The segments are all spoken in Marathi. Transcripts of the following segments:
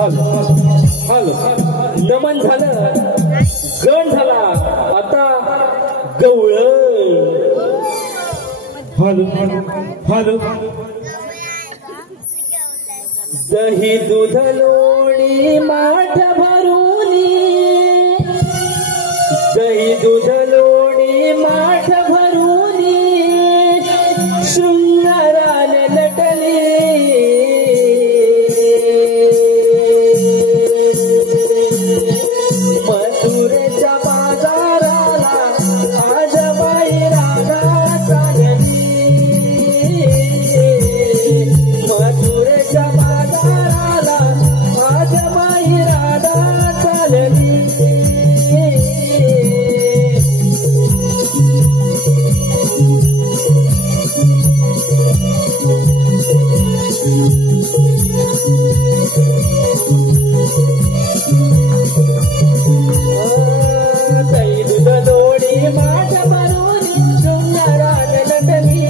हॅलो हॅलो नमन झालं गण झाला आता गवळ हॅलो हॅलो दही दूध लोणी माठ भरूनी दही दूध लोणी माठ भरूनी शृंगाराने नटली मथुरेच्या बाजाराला आज बाई राधा चालली मथुरेच्या बाजाराला आज बाई राधा चालली माठ भरूनी शृंगाराने नटली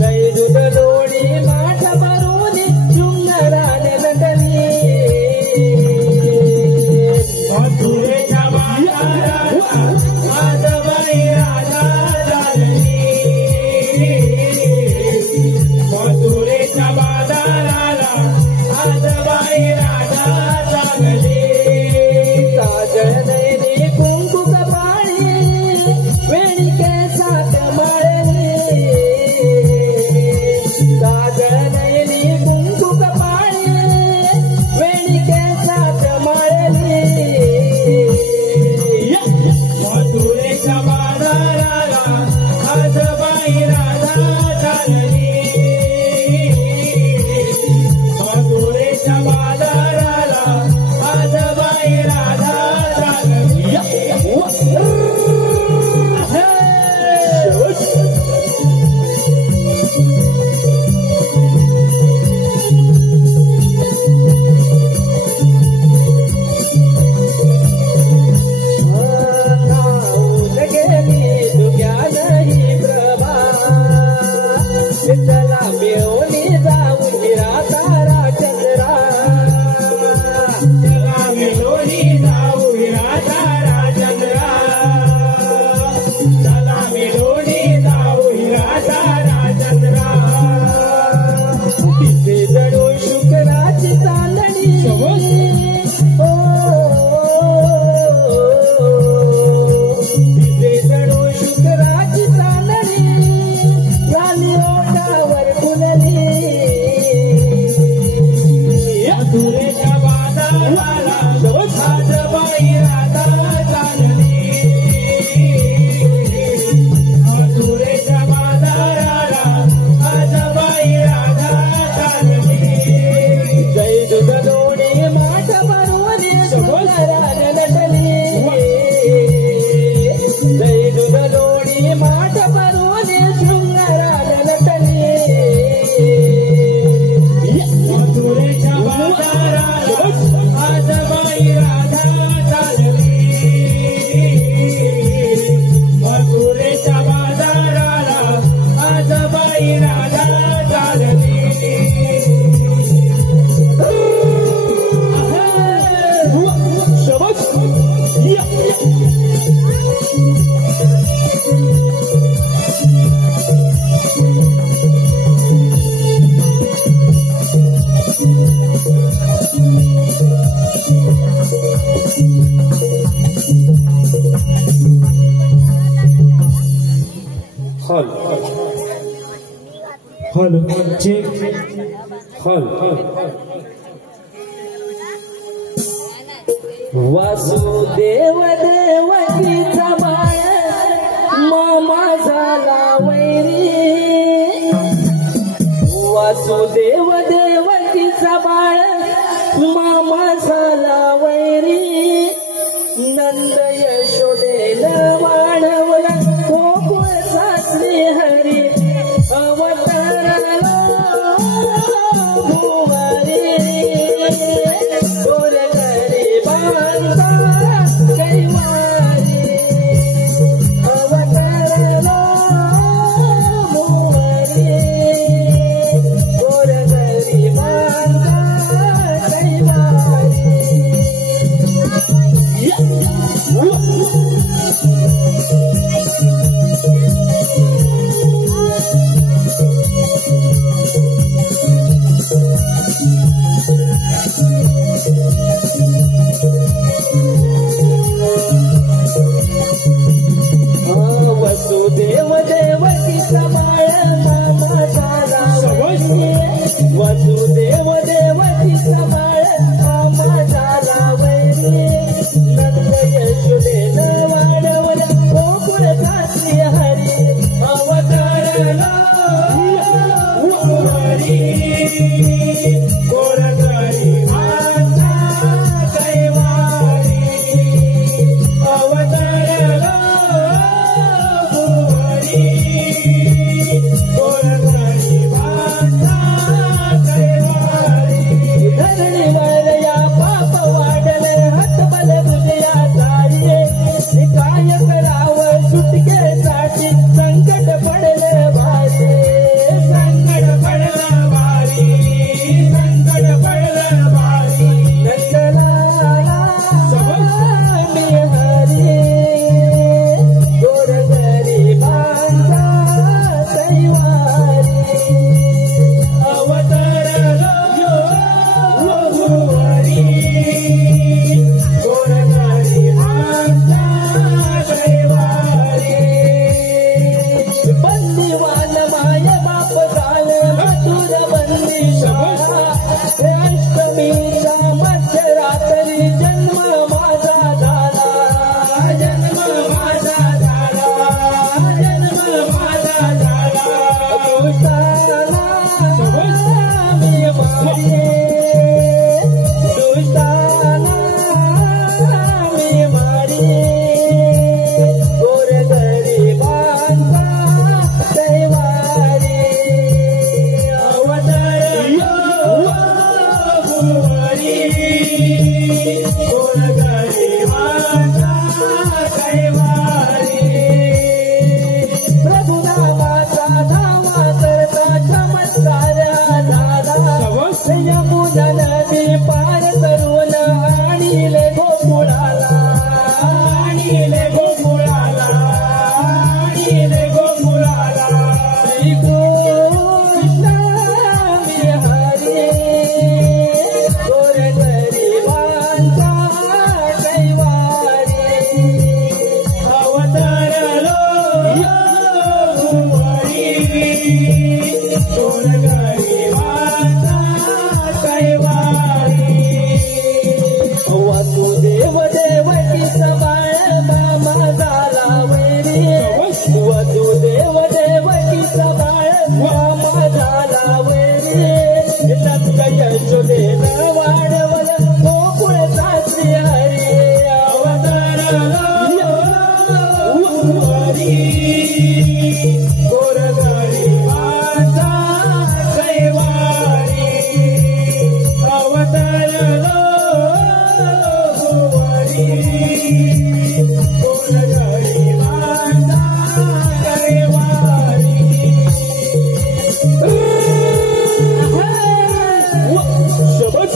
गाई दूध लोणी माठ भरूनी शृंगाराने नटली मथुरेच्या बाजाराला आज बाई राधा चालली मथुरेच्या बाजाराला आज बाई राधा चालली साजन हॅलो चेक हॅलो वासुदेव देवकीचा बाळ मामा झाला वैरी वासुदेव देवकीचा बाळ मामा झाला वैरी नंद यशोदेला वाढवला गोकुळचा श्रीहरी अवतरला भुवरी गोर गरिबांचा कैवारी अवतरला भुवरी गोर गरिबांचा वसुदेव देवकीचा बाळ मामा झाला वैरी वसुदेव देवकीचा बाळ मामा झाला वैरी नंद यशोदेनं वाढवलं गोकुळचा श्रीहरी अवतरला वरी गोरकरी माता कैवारी अवतरला संकट पडलं भारी संकट पडलं भारी संकट पडलं भारी नंदलाला मी हरी गोर गरिबांचा दैवारी अवतरलो गुरुवारी गोर गरिबांचा दैवारी बंदीवान माय बाप झालं मथुर बंदी शाळा अष्टमीच्या मध्यरात्री जन्म माझा झाला जन्म माझा झाला जन्म माझा झाला दुष्टाला मी मारे दुष्टाला मी मारे गोर गरिबांचा दैवारी अवतरलो गुरुवारी गोर गरिबांचा दैवारी प्रभु नामाचा धावा करता चमत्कार झाला यमुना नदी पार करून आणिले गोकुळाला आणिले गोकुळाला आणिले गोकुळाला श्रीकृष्ण मी हरी गोर गरिबांचा कैवारी अवतरलो गुरुवारी गोर गरिबांचा कैवारी वसुदेव देवकीचा बाळ मामा झाला वैरी वसुदेव देवकीचा बाळ मामा झाला वैरी नंद यशोदेनं वाढवलं गोकुळचा श्रीहरी अवतरला गुरुवारी गोर गरिबांचा कैवारी अवतरलो गुरुवारी गोर गरिबांचा कैवारी शबश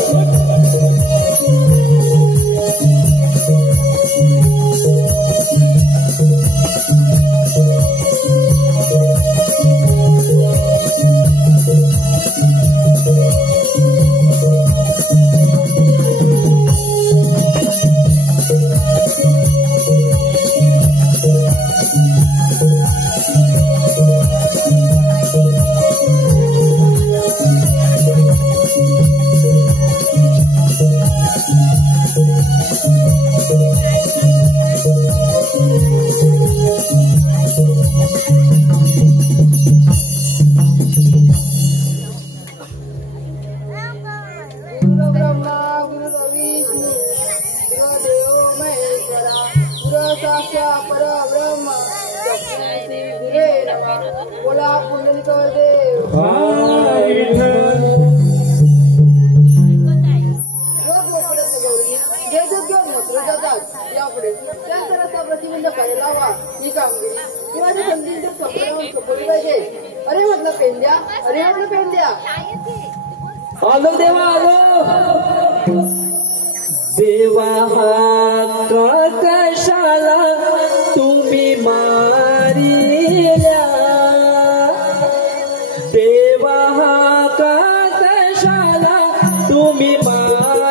बोला पुंडलिक देव यापुढे त्याचा प्रतिबंध करायला हवा ही कामगिरी किंवा संधींचे सफल पाहिजे. अरे म्हटलं पेंद्या अरे म्हटलं पेंद्या आलो देवा आलो देवा हा कशाला तुम्ही मारिल्या देवा हा कशाला तुम्ही मारिल्या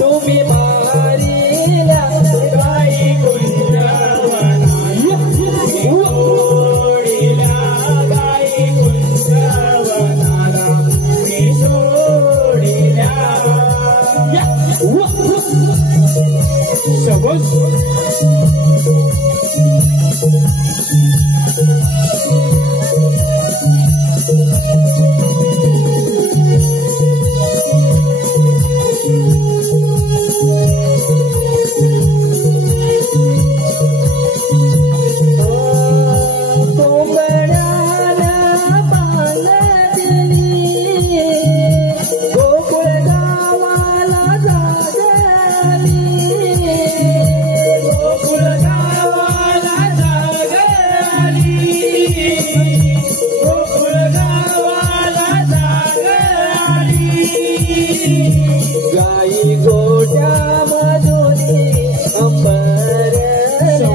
तुम्ही मारिल्या गाई कुंजवनाला सोडिल्या गाई कुंजवनाला मी सोडिल्या सबज गाई गोट्या मधुनी अंबर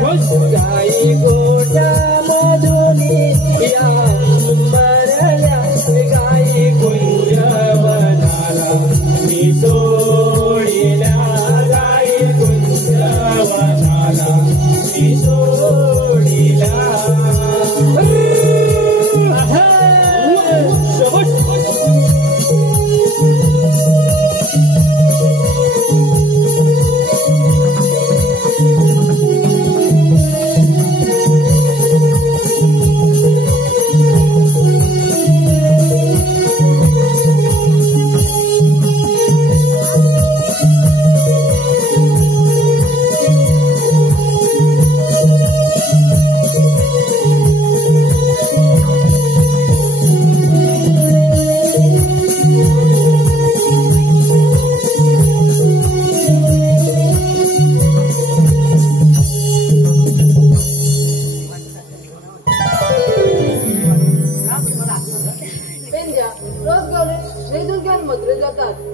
गाई गोट्या मधुनी अंबरल्या गाई कुंजवनाला मी सोडिल्या गाई कुंजवनाला मी सोडिल्या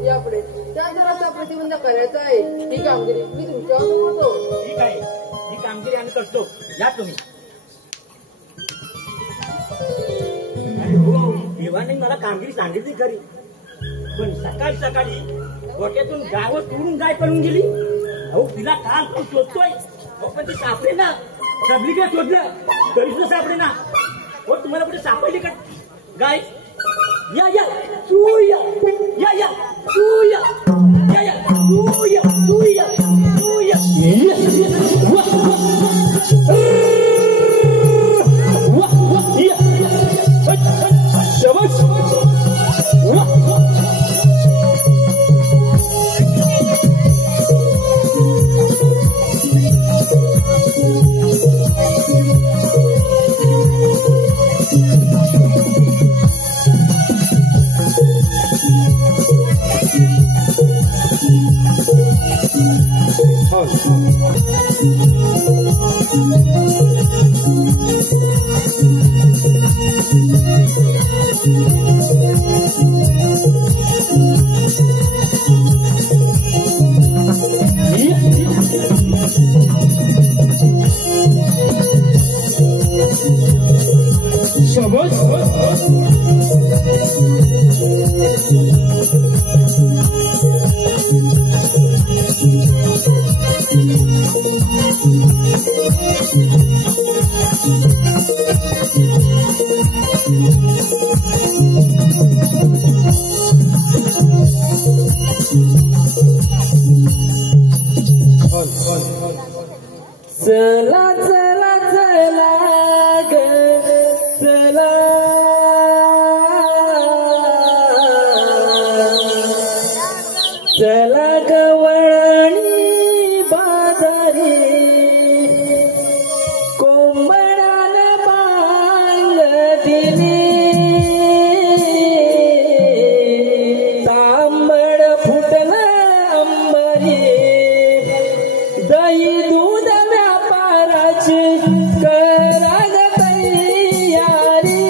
यापुढे त्या दराचा प्रतिबंध करायचा आहे ही कामगिरी मी तुमच्यावर सोडतो. ठीक आहे, ही कामगिरी आम्ही करतो. या तुम्ही. देवाने मला कामगिरी सांगितली खरी, पण सकाळी सकाळी गोट्यातून गावात उडून गाय पळून गेली. अहो तिला काल पण शोधतोय, पण ती सापडे ना. सबली काय शोधलं तरी सुद्धा सापडे ना. हो तुम्हाला कुठे सापडली का गाय? या या तू या या या तू या या या तू या तू या तू या चला चला चला ग चला चला गवळणी बाजारी कोंबड्यान बांग दिली तांबड फुटलं अंबरी दही दूध व्यापाराची कराग तयारी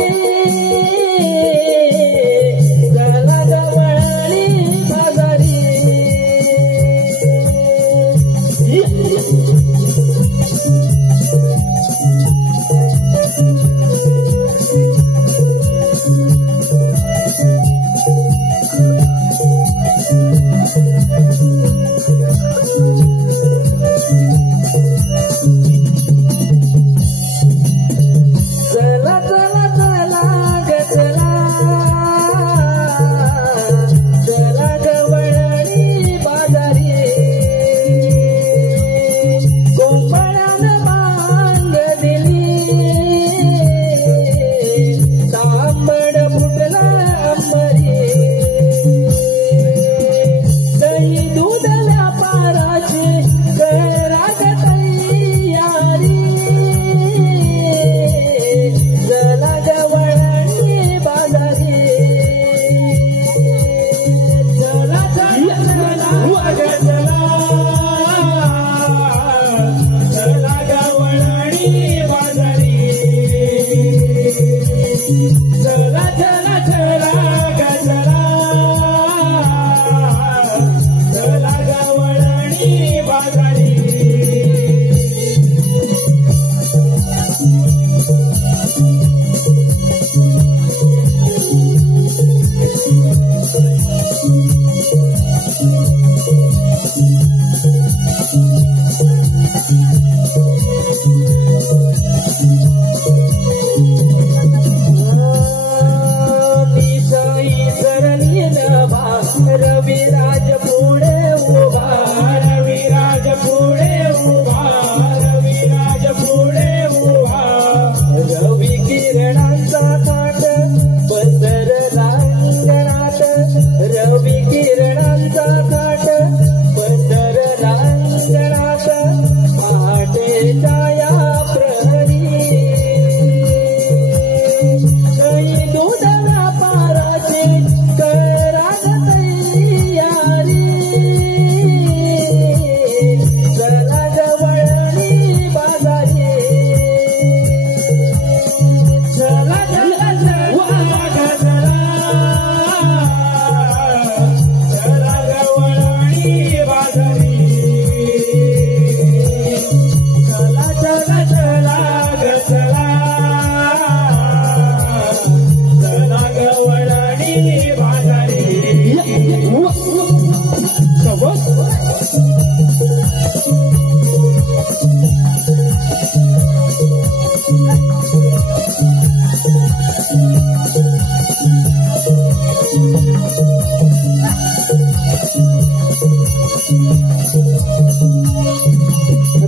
चला गवळणी बाजारी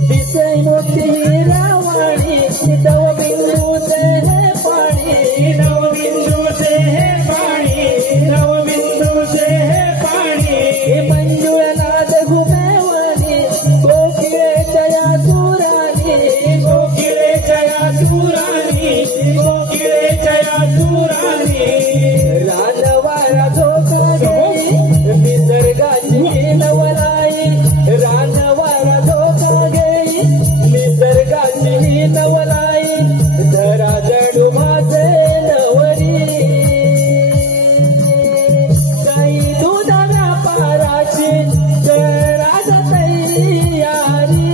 दिसे मोठी रावाणी दव बिंदू से है पाणी दव बिंदू से है पाणी दव बिंदू से है पाणी मंजुळ नाद घुमेवाणी कोकिळेच्या या सुराणी कोकिळेच्या या सुराणी कोकिळेच्या या सुराणी रानवारा झोका गेली निसर्गाची नवलाई रानवारा झोका गेली निसर्गाची नवलाई धरा जडू माझे नवरी काही दूध व्यापाराची कराज तयारी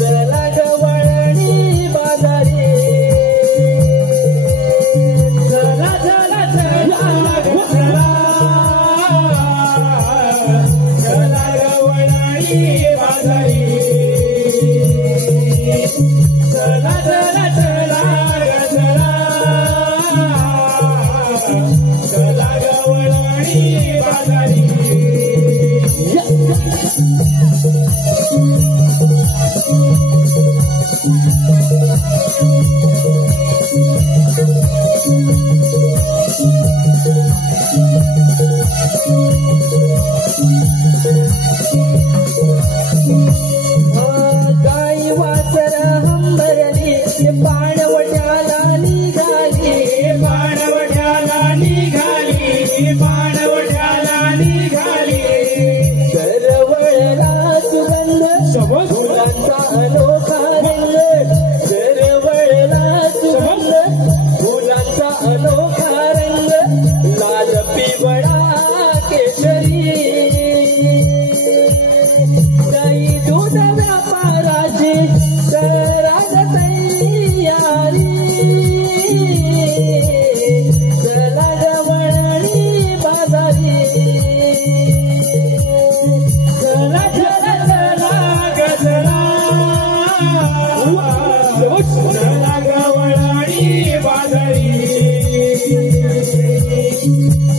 चला गवळणी बाजारी चला चला चला चला गवळणी बाजारी चला चला चला चला गवळणी बाजारी गाई वासर हंबरली पाणवट्याला निघाली पाणवट्याला निघाली पाणवट्याला निघाली दरवळला सुगंध फुलांचा अनोखा रंग दरवळला सुगंध फुलांचा अनोखा रंग लाल पिवळा केशरी काही दूध व्यापाराची कराज तयारी चला गवळणी बाजारी चला चला चला गजरा चला गवळणी बाजारी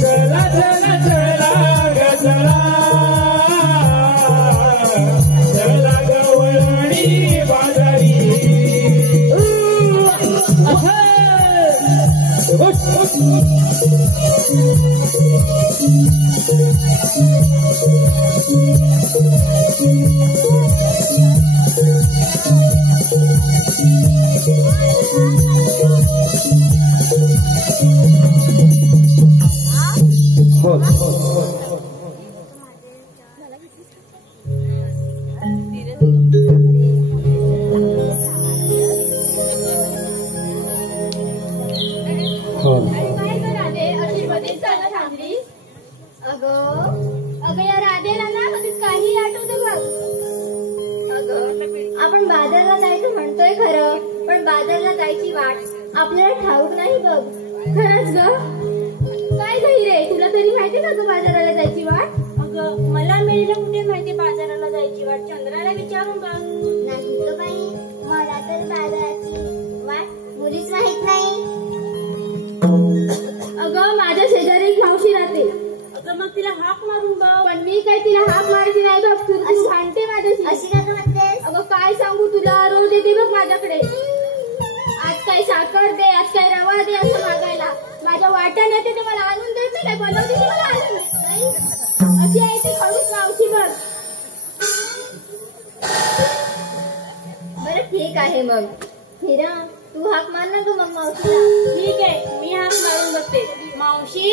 चला चला चला गजरा चला गवळणी बाजारी काय ग राधे अशी मध्येच चालत थांबलीस? अगं या राधेला ना कधीच काही आठवतं बघ. अगं आपण बाजारला जायचं म्हणतोय खरं, पण बाजारला जायची वाट आपल्याला ठाऊक नाही बघ. खरंच ग? काय गं हिरे, तुला तरी माहिती का ग बाजाराला जायची वाट? अगं मला मेरीला कुठे माहिती बाजाराला जायची वाट? चंद्राला विचारून बघ. नाही ग बाई, मला तर बाजाराची वाट मुलीच माहित नाही. अगं माझ्या शेजारी एक मावशी राहते. अगं मग तिला हाक मारून बघ. पण मी काय तिला हाक मारायची नाही बघ. तू भांडते माझ्याशी. अशी का ग म्हणतेस? अगं काय सांगू तुला, रोज येते बघ माझ्याकडे. आज काय साखर दे, आज काय रवा दे असं मागायला. माझ्या वाट्याने येते ते मला आणून देत नाही, काय बनवते ते मला आणून देत नाही. अशी आहे ती खडूस मावशी बघ. बरं ठीक आहे मग. हिरा तू हाक मार ना ग मग मावशीला. ठीक आहे, मी हाक मारून बघते. मावशी,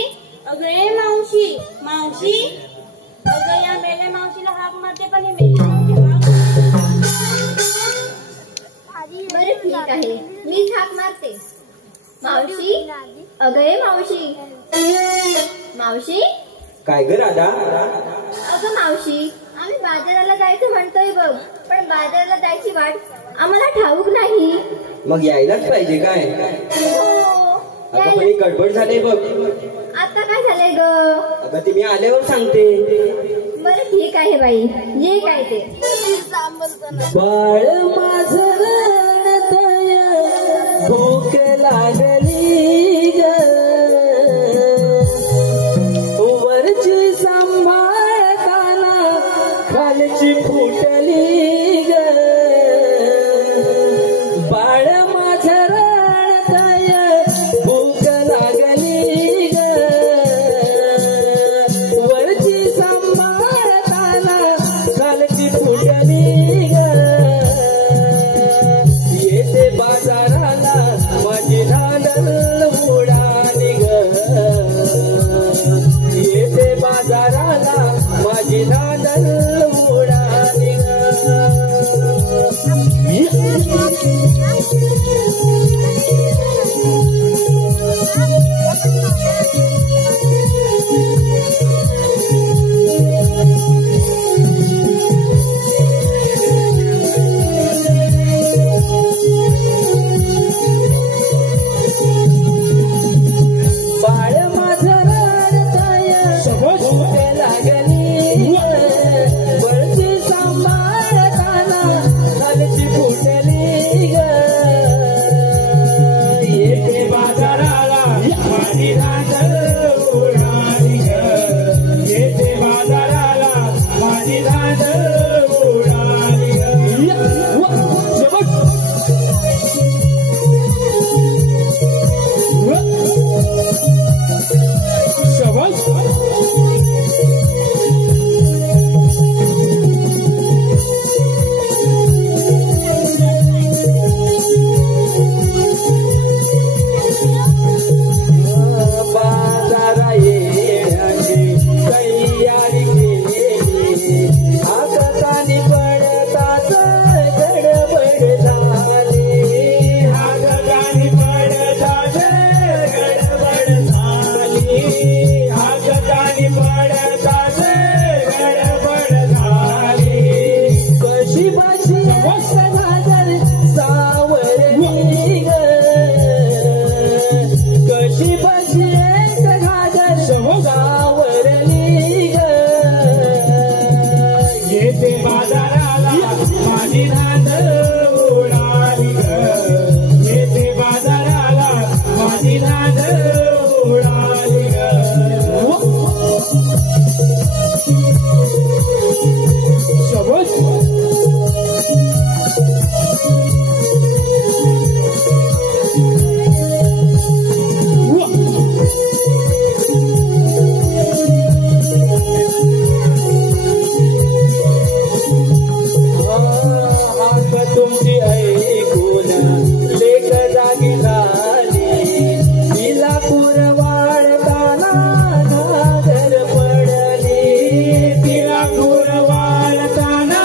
अगं ए मावशी, मावशी. अगं या मेल्या मावशीला हाक मारते, पण हे मेली मावशी बरं ठीक आहे, मीच हाक मारते. मावशी, अगं ए मावशी. मावशी. काय ग राधा? अगं मावशी, आम्ही बाजाराला जायचं म्हणतोय बघ, पण बाजाराला जायची वाट आम्हाला ठाऊक नाही. मग यायलाच पाहिजे काय? हो. अगं पण एक गडबड झाले बघ. आता काय झालंय ग? अगं ती मी आल्यावर सांगते. बरं ठीक आहे बाई, ये काय ते. बाळ माझं रडतंय, भूक लागली ग, वरची सांभाळ सालची फुटली ग बाळ माझं रडतय भूक लागली ग वरची सांभाळताना सालची फुटली ग येते बाजाराला माझी धांदल उडाली ग येते बाजाराला माझी धांदल उडाली बाळ माझं रडतय भूक लागली वरची सांभाळताना सालची फुटली ग येते बाजाराला माझी धांदल उडाली ग येते बाजाराला माझी धांदल उडाली बाजारा येण्याची तयारी केली हाताने पडताच गडबड झाली हाताने पडताच गडबड झाली हाताने पडताच गडबड झाली कशी बशी घागर सावरली ग कशी बशी घागर सावरली ग येते बाजाराला माझी धांदल उडाली ग येते बाजाराला माझी धांदल उडाली ग तुमची ऐकून लेख जागी झाली तिला पुरवाळताना घागर पडली तिला पुरवाळताना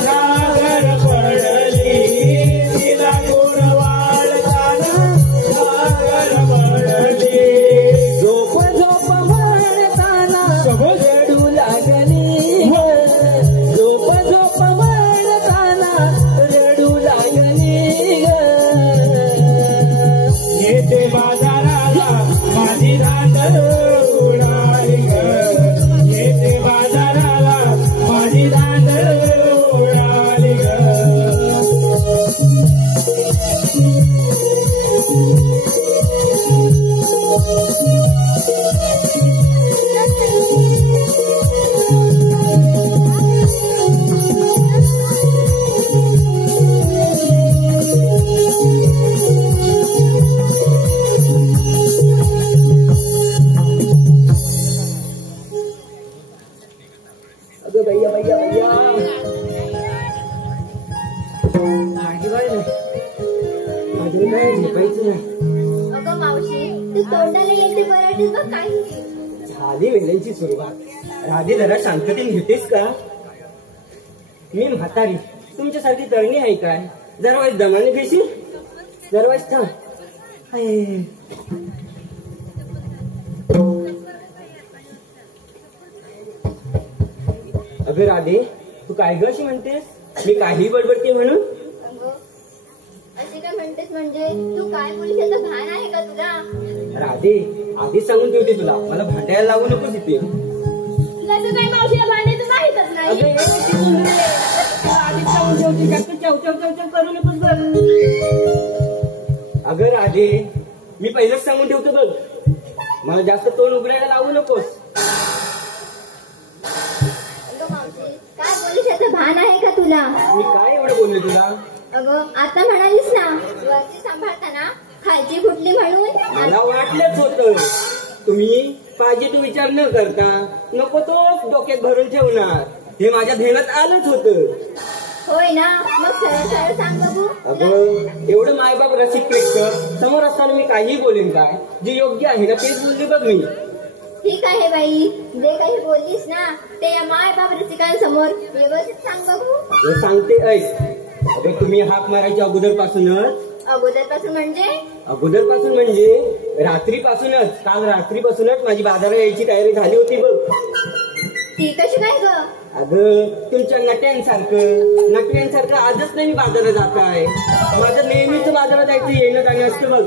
घागर पडली तिला पुरवाळताना घागर पडली झोप झोप म्हणताना रडू लागली झोप झोप म्हणताना रडू लागली ग येते बाजाराला माझी धांदल उडाली ग येते बाजाराला माझी धांदल उडाली ग अगं भैया भैया भैया माझी बाई अजून काय झोपायचं नाही अगं मावशी तू तोंडाला येते बराटीस बघ काही झाली वेळेची सुरुवात राधी जरा शांततेने घेतेस का मी म्हातारी तुमच्यासारखी तळणी आहे काय जरा वाईट दमाने घेशील जरा वाईट थांब हाय. अगं राधे तू काय ग अशी म्हणतेस मी काही बडबडते म्हणून अगं अशी काय म्हणतेस म्हणजे तू काय बोलीस याचं भान आहे का तुला राधे आधीच सांगून ठेवते तुला मला भांडायला लावू नकोस इथे तुला तर काय मावशीला भांडायचं माहीतच नाही अगं, ये किती सुंदर आहे. आधीच सांगून ठेवते जास्त चव करू नकोस बघ. अगं राधे मी पहिलेच सांगून ठेवतो बघ मला जास्त तोंड उघडायला लावू नकोस अगं मावशी काय बोलीस तुला. मी काय एवढं बोलले तुला? अगं आता म्हणालीस ना वरची सांभाळताना खालची फुटली म्हणून. मला वाटलंच होतं तुम्ही पॉझिटिव्ह विचार न करता नको तो डोक्यात भरून ठेवणार, हे माझ्या ध्यानात आलंच होतं. होय ना, मग सरळ सरळ सांग बघू. अगं एवढं मायबाप रसिक प्रेक्षक समोर असताना मी काहीही बोलेन काय? जे योग्य आहे ना तेच बोलले बघ मी. ठीक आहे बाई, जे काही बोललीस ना ते या माय बाप रसिकांसमोर व्यवस्थित सांग बघू. अगं सांगते ऐक. अगं तुम्ही हाक मारायच्या अगोदरपासूनच अगोदरपासून म्हणजे रात्रीपासूनच, काल रात्रीपासूनच माझी बाजारात यायची तयारी झाली होती बघ. ती कशी काय ग? अगं तुमच्या नट्यांसारखं आजच नाही मी बाजारात जात आहे. माझं नेहमीच बाजारात जायचं येणं जाणं असतं बघ.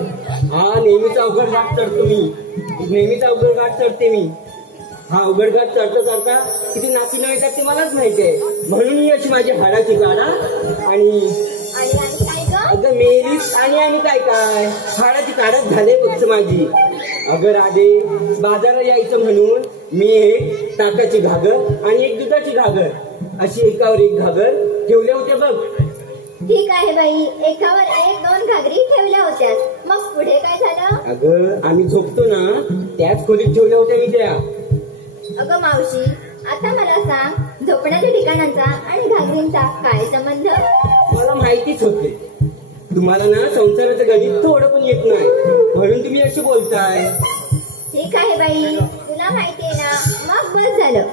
हा नेहमीचा अवघड घाट चढतो मी, नेहमीचा अवघड घाट चढते मी. हा अवघड घाट चढता किती नाकी न येतात ते मलाच माहिती आहे. म्हणून ही अशी माझी हाडाची गाडा आणि काय ग? अगं मेलीच आणि काय हाडाची काढत झाले फक्त माझी. अगं राधे, बाजारात यायचं म्हणून मी एक ताकाची घागर आणि एक दुधाची घागर अशी एकावर एक घागर ठेवल्या होत्या बघ. ठीक आहे बाई, एकावर एक 2 घागरी ठेवल्या होत्या, मग पुढे काय झालं? अगं आम्ही झोपतो ना त्याच खोलीत ठेवल्या होत्या मी त्या. अगं मावशी, आता मला सांग, झोपण्याच्या ठिकाणांचा आणि घागरींचा काय संबंध? मला माहितीच होते तुम्हाला ना संसाराचं गणित थोडं पण येत नाही, म्हणून तुम्ही अशी बोलताय. ठीक आहे बाई, तुला माहिती आहे ना, मग बस झालं.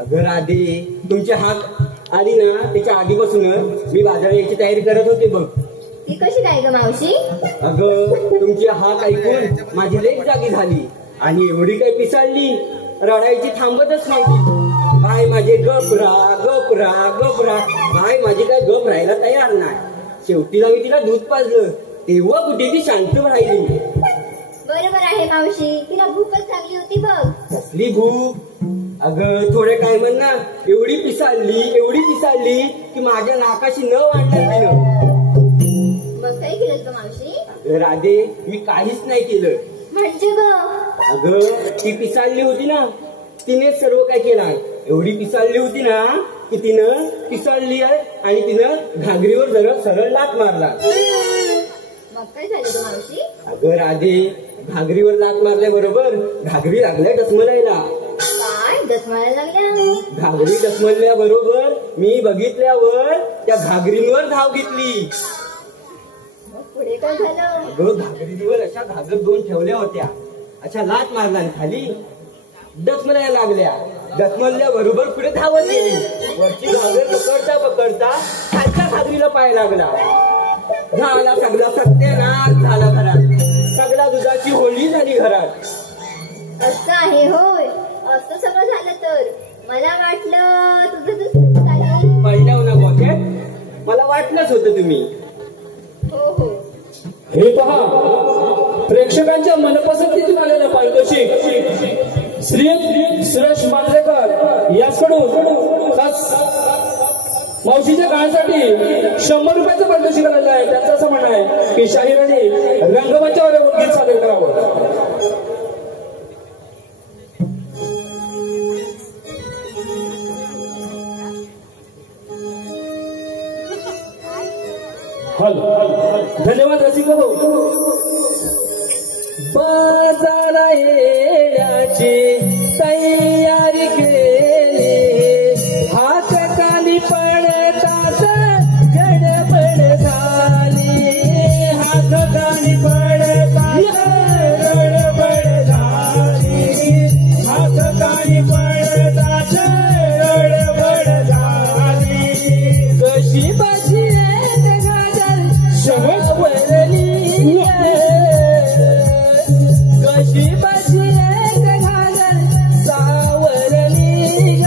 अगं राधे, तुमची हाक आली ना त्याच्या आधीपासूनच मी बाजारात यायची तयारी करत होते बघ. ती कशी काय ग मावशी? अगं तुमची हाक ऐकून माझी लेक जागी झाली आणि एवढी काही पिसाळली, रडायची थांबतच नव्हती. बाय माझे गपरा गपरा गपरा, बाय माझी काय गप राहायला तयार नाही. शेवटीला मी तिला दूध पाजलं तेव्हा कुठे ती शांत राहिली. बरोबर आहे मावशी, तिला भूकच लागली होती बघ. कसली भूक? अगं थोडे काय म्हण ना, एवढी पिसाळली की माझ्या नाकाशी न वाढणार तिनं. मग काय केलं ग मावशी? अगं राधे, मी काहीच नाही केलं. म्हणजे ग? अगं ती पिसाळली होती ना, तिने सर्व काय केलं. एवढी पिसाळली होती ना की तिनं पिसाळली आहे आणि तिनं घागरीवर जरा सरळ लाथ मारला. मग काय झालं ग मावशी? अगं राधे, घागरीवर लाथ मारल्याबरोबर घागरी लागल्या डसमलायला. काय डसमायला लागल्या? घागरी डसमलल्याबरोबर मी बघितल्यावर त्या घागरींवर धाव घेतली. मग पुढे काय झालं? अगं घागरीवर अशा घागर 2 ठेवल्या होत्या, अशा लाथ मारला खाली डचमलायला लागल्या. डचमलल्याबरोबर पुढे धावत गेली. वरची घागर पकडता खालच्या घागरीला पाय लागला. झाला सगळा सत्यानाश झाला घरात, सगळा दुधाची होळी झाली घरात. असं आहे होय, असं सगळं झालं तर मला वाटलं तुझं दुसरं काही. पहिल्या ना बॉकेट मला वाटलंच होतं तुम्ही. हो हो, हे पहा, प्रेक्षकांच्या मनपसंतीतून आलेलं पारितोषिक श्री सुरेश मांजरेकर याचकडून खास मावशीच्या काळासाठी 100 रुपयाचं पारितोषिक आलेलं आहे. त्यांचं असं म्हणणं आहे की शाहिराने रंगमंचावर गीत सादर करावं. धन्यवाद रसिक हो. बाजारा येण्याची तयारी केली, हात खाली पडताच गडबड झाली, हात खाली पडताच गडबड झाली, हात खाली पडताच गडबड झाली. कशी बाजी शवरली, कशी बाजी घालल सावरली ग.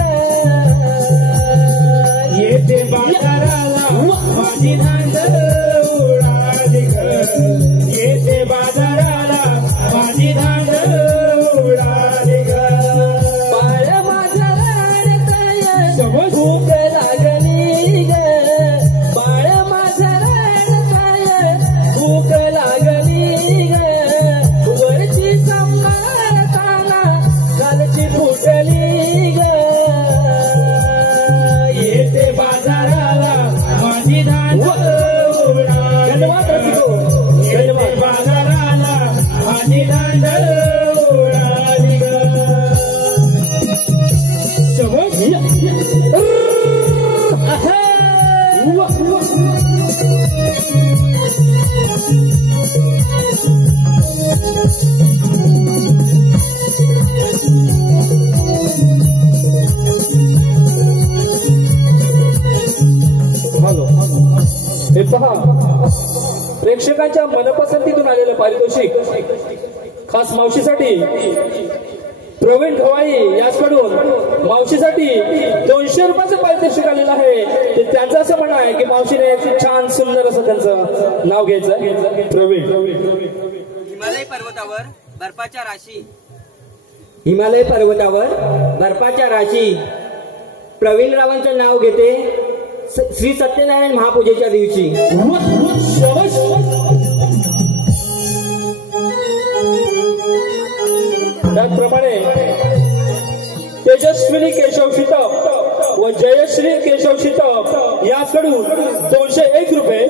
येते बाजाराला माझी धांद उडाली ग, येते बाजाराला माझी धांद उडाली ग. बाळ माझं रडतंय भूक लागली ग, बाळ माझं भूक लागली ग. वरची सांभाळताना खालची फुटली ग. येते बाजारात हॅलो, हे पहा, प्रेक्षकांच्या मनपसंतीतून आलेलं पारितोषिक खास मावशीसाठी प्रवीण ढवाई याचकडून मावशीसाठी 200 रुपयाचं पारितोषिक आलेलं आहे. ते त्यांचं असं म्हणणं आहे की मावशीने छान सुंदर असं त्यांचं नाव घ्यायचं. प्रवीण. हिमालय पर्वतावर बर्फाच्या राशी. हिमालय पर्वतावर बर्फाच्या राशी. प्रवीणरावांचं नाव घेते श्री सत्यनारायण महापूजेच्या दिवशी. त्याचप्रमाणे तेजस्विनी केशव शितप व जयश्री केशव शितप याचकडून 201 रुपये.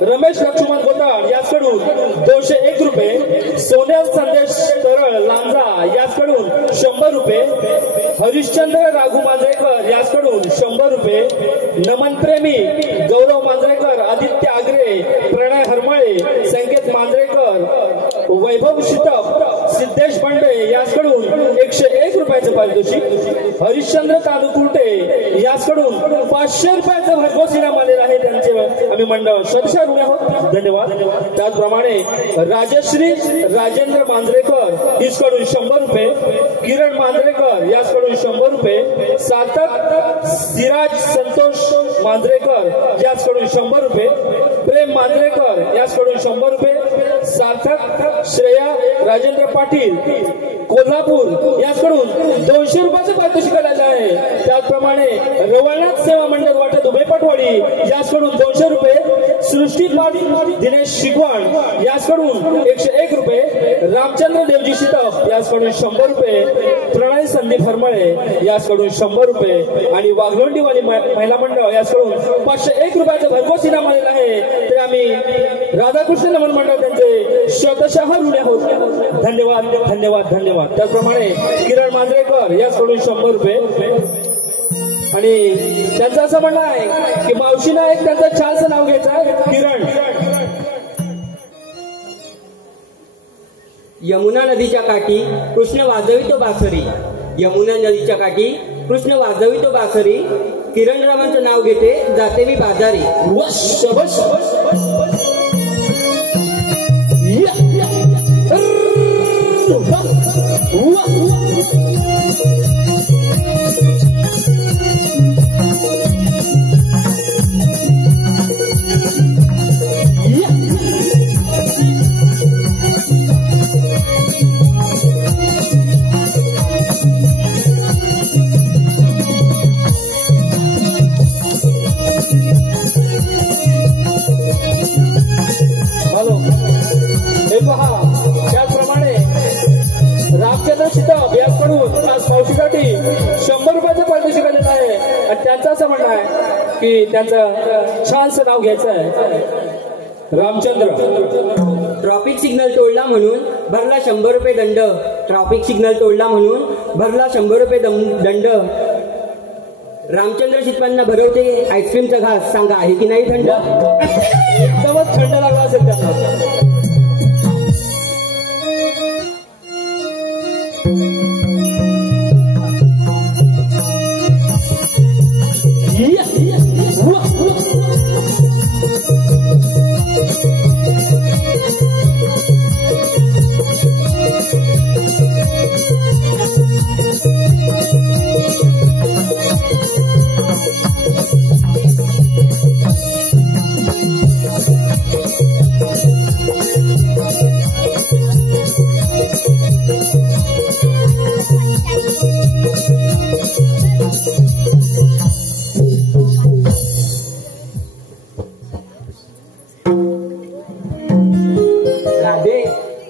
रमेश लक्ष्मण गोताड याचकडून 201 रुपये. सोनेल संदेश तरळ लांजा याचकडून 100 रुपये. हरिश्चंद्र राघू मांजरेकर याचकडून 100 रुपये. नमन प्रेमी गौरव मांजरेकर, आदित्य आगरे, प्रणय हरमळे, संकेत मांजरेकर, वैभव शितप, सिद्धेश बंडे याचकडून 101 रुपयाचं पारितोषिक. हरिश्चंद्र तालुकुर्टे याचकडून 500 रुपयाचं भरघोस इनाम आलेलं आहे. त्यांचे आम्ही मंडळ सदस्य ऋणी आहोत. धन्यवाद. त्याचप्रमाणे राजश्री राजेंद्र मांजरेकर हिचकडून 100 रुपये. किरण मांजरेकर याचकडून 100 रुपये. सार्थक सिराज संतोष मांजरेकर याचकडून 100 रुपये. प्रेम मांजरेकर याचकडून 100 रुपये. सार्थक श्रेया राजेंद्र पाटील कोल्हापूर याचकडून 200 रुपयाचं पारितोषिक आलेलं आहे. त्याचप्रमाणे रवळनाथ सेवा मंडळ वाटे दुबई पटवाडी याचकडून 200 रुपये. सृष्टी पाटील दिनेश शिगवण याचकडून 101 रुपये. रामचंद्र देवजी शितप याचकडून 100 रुपये. प्रणय संदीप हरमळे याचकडून 100 रुपये. आणि वाघलोंडीवाली महिला मंडळ याचकडून 501 रुपयाचं भरघोस इनाम आलेलं आहे. ते आम्ही राधाकृष्ण नमन मंडळ त्यांचे शतशः ऋणी आहोत. धन्यवाद धन्यवाद धन्यवाद. त्याचप्रमाणे किरण मांजरेकर याचकडून 100 रुपये. आणि त्यांचं असं म्हणणं आहे की मावशीनं एक त्यांचं छानसं नाव घ्यायचं आहे. किरण. यमुना नदीच्या काठी कृष्ण वाजवितो बासरी. यमुना नदीच्या काठी कृष्ण वाजवितो बासरी. किरणरावांचं नाव घेते जाते मी बाजारी. हे पहा, त्याचप्रमाणे रामचंद्र शितप याचकडून आज मावशीसाठी 100 रुपयाचं पारितोषिक आलेलं आहे. आणि त्यांचं असं म्हणणं आहे की त्यांचं छानसं नाव घ्यायचं आहे. रामचंद्र. ट्रॉफिक सिग्नल तोडला म्हणून भरला 100 रुपये दंड. ट्रॉफिक सिग्नल तोडला म्हणून भरला 100 रुपये दंड. रामचंद्र शितपांना भरवते आईस्क्रीमचा घास. सांगा आहे की नाही थंड? एकदमच थंड लागला असेल त्यांना.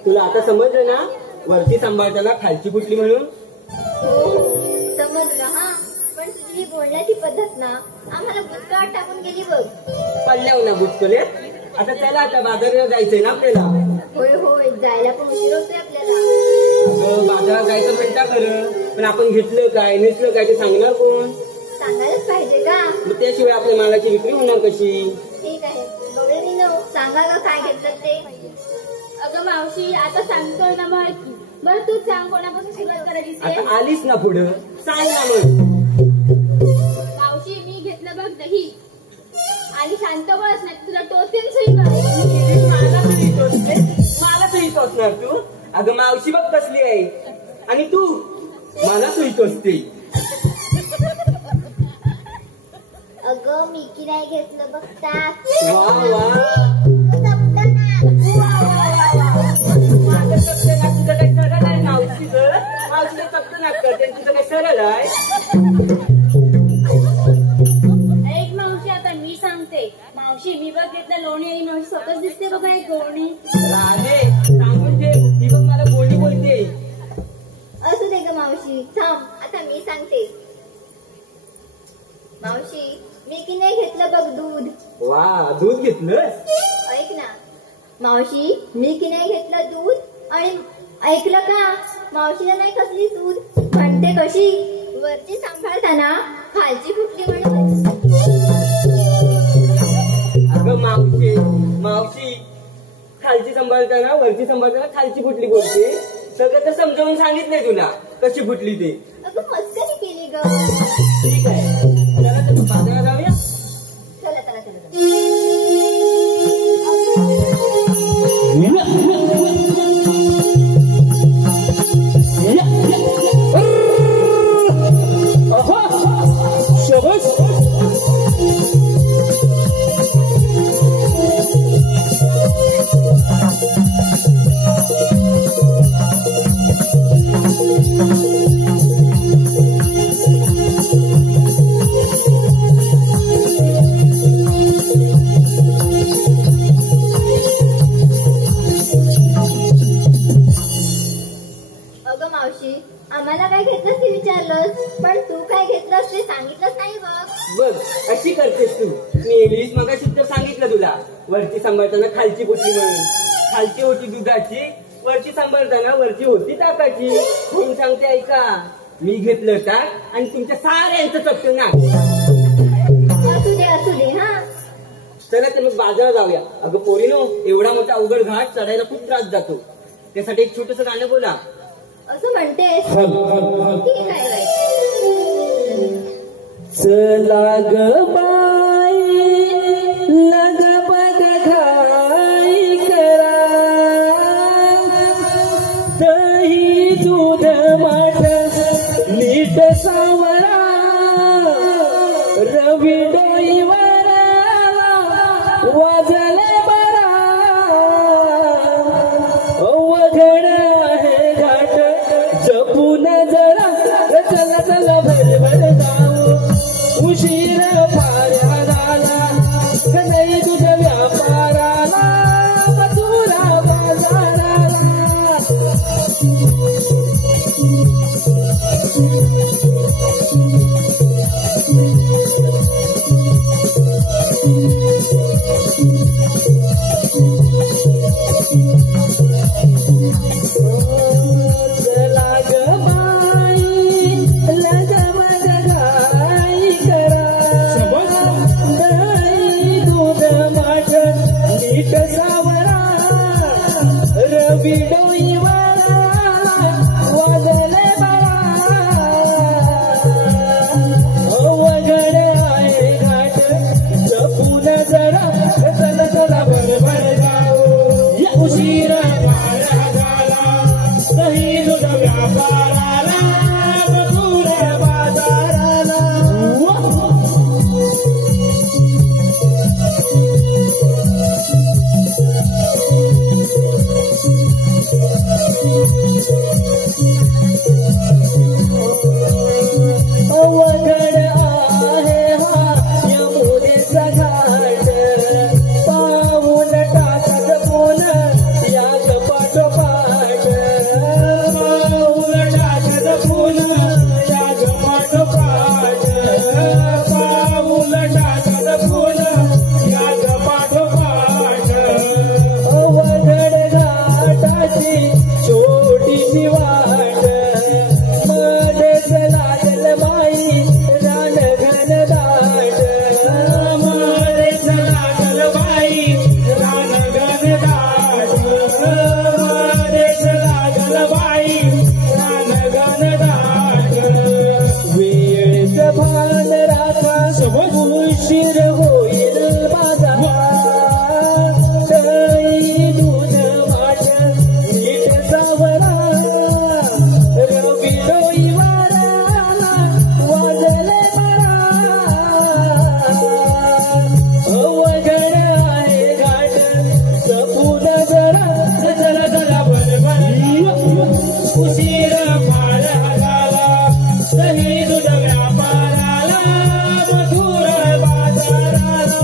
तुला आता समजलं ना वरती सांभाळताना खालची कुठली म्हणून? समजलं. हा, पण तुझी बोलण्याची पद्धत ना आम्हाला बुचकाट टाकून गेली बघ. पडल्यावर ना बुचकले. आता चला, आता बाजाराला जायचंय ना आपल्याला. होय होय, जायला पण उशीर होतोय आपल्याला. बाजारात जायचं म्हणता खरं, पण आपण घेतलं काय नेसलं काय ते सांगणार कोण? सांगायलाच पाहिजे का? मग त्याशिवाय आपल्या मालाची विक्री होणार कशी? ठीक आहे गौरीनो सांगा का काय घेतलं ते. अगं मावशी आता सांगतोय ना मग बरं तूच सांग कोणापासून सुरुवात करायची ते. आता आलीस ना पुढं सांग ना मग. मावशी मी घेतलं बघ दही आणि शांत बस नाही तुला टोचेन सुई बघ. मला सुई टोचणार तू? अगं मावशी बघ कसली आहे आणि तू मला सुई टोचते. अगं मी की नाही घेतलं बघता. वा वा माझं सत्य ना तुझं काही सरळ आहे मावशीचं. मावशीचं सत्य ना करते तुझं काही सरळ आहे. एक मावशी आता मी सांगते. मावशी मी बघ घेतलं लोणी आणि मावशी स्वतःच दिसते बघा एक गोणी. राधे सांगून ठेव ती बघ मला गोडी बोलते. असू दे ग मावशी थांब आता मी सांगते. मावशी मी की नाही घेतलं बघ दूध. वा दूध घेतलंस? ऐक ना मावशी मी की नाही घेतलं दूध आणि ऐकलं का मावशीला नाही कसली सूद म्हणते कशी वरची सांभाळताना खालची फुटली म्हणून. अगं मावशी मावशी खालची सांभाळताना वरची सांभाळताना खालची फुटली बोलते. सगळं तर समजावून सांगितलंय तुला कशी फुटली ते. अगं मस्करी केली ग. ठीक आहे चला तर बाजारात जाऊया. चला चला चला शबाश. अगं मावशी आम्हाला काय घेतलंस ते विचारलंस पण तू काय घेतलंस ते सांगितलंच नाही बघ. बघ अशी करतेस तू. मी इंग्लिश मगाशी तर सांगितलं तुला वरची सांभाळताना खालची फुटली म्हणून. खालची होती दुधाची वरची सांभाळताना वरची होती ताकाची. म्हणून सांगते ऐका मी घेतलं ताक आणि तुमच्या साऱ्यांचं चपटं ना. असू दे हा. चला तर मग बाजारात जाऊया. अगं पोरीनो एवढा मोठा अवघड घाट चढायला खूप त्रास जातो. त्यासाठी एक छोटस गाणं बोला. असं म्हणतेस हल हल हल. ठीक आहे बाई. चला ग बाई लग बग घाई करा. दही दूध माठ नीट सावरा. रवी डोईवर वाजले बरा. अवघड आहे घाट जपून जरा. चला चला भर भर जाऊ. उशीर फाऱ्या झाला नाही तुझ्या व्यापाराला. मथुरा बाजाराला. उशीर होईल माझा दही दूध वाट नीट सावरा रवी डोई वाराला वाजले मला अवघड आहे घाट जपून जरा जरा जरा बरोबर उशीर फार झाला दही दूध व्यापाराला मधुर बाजाराला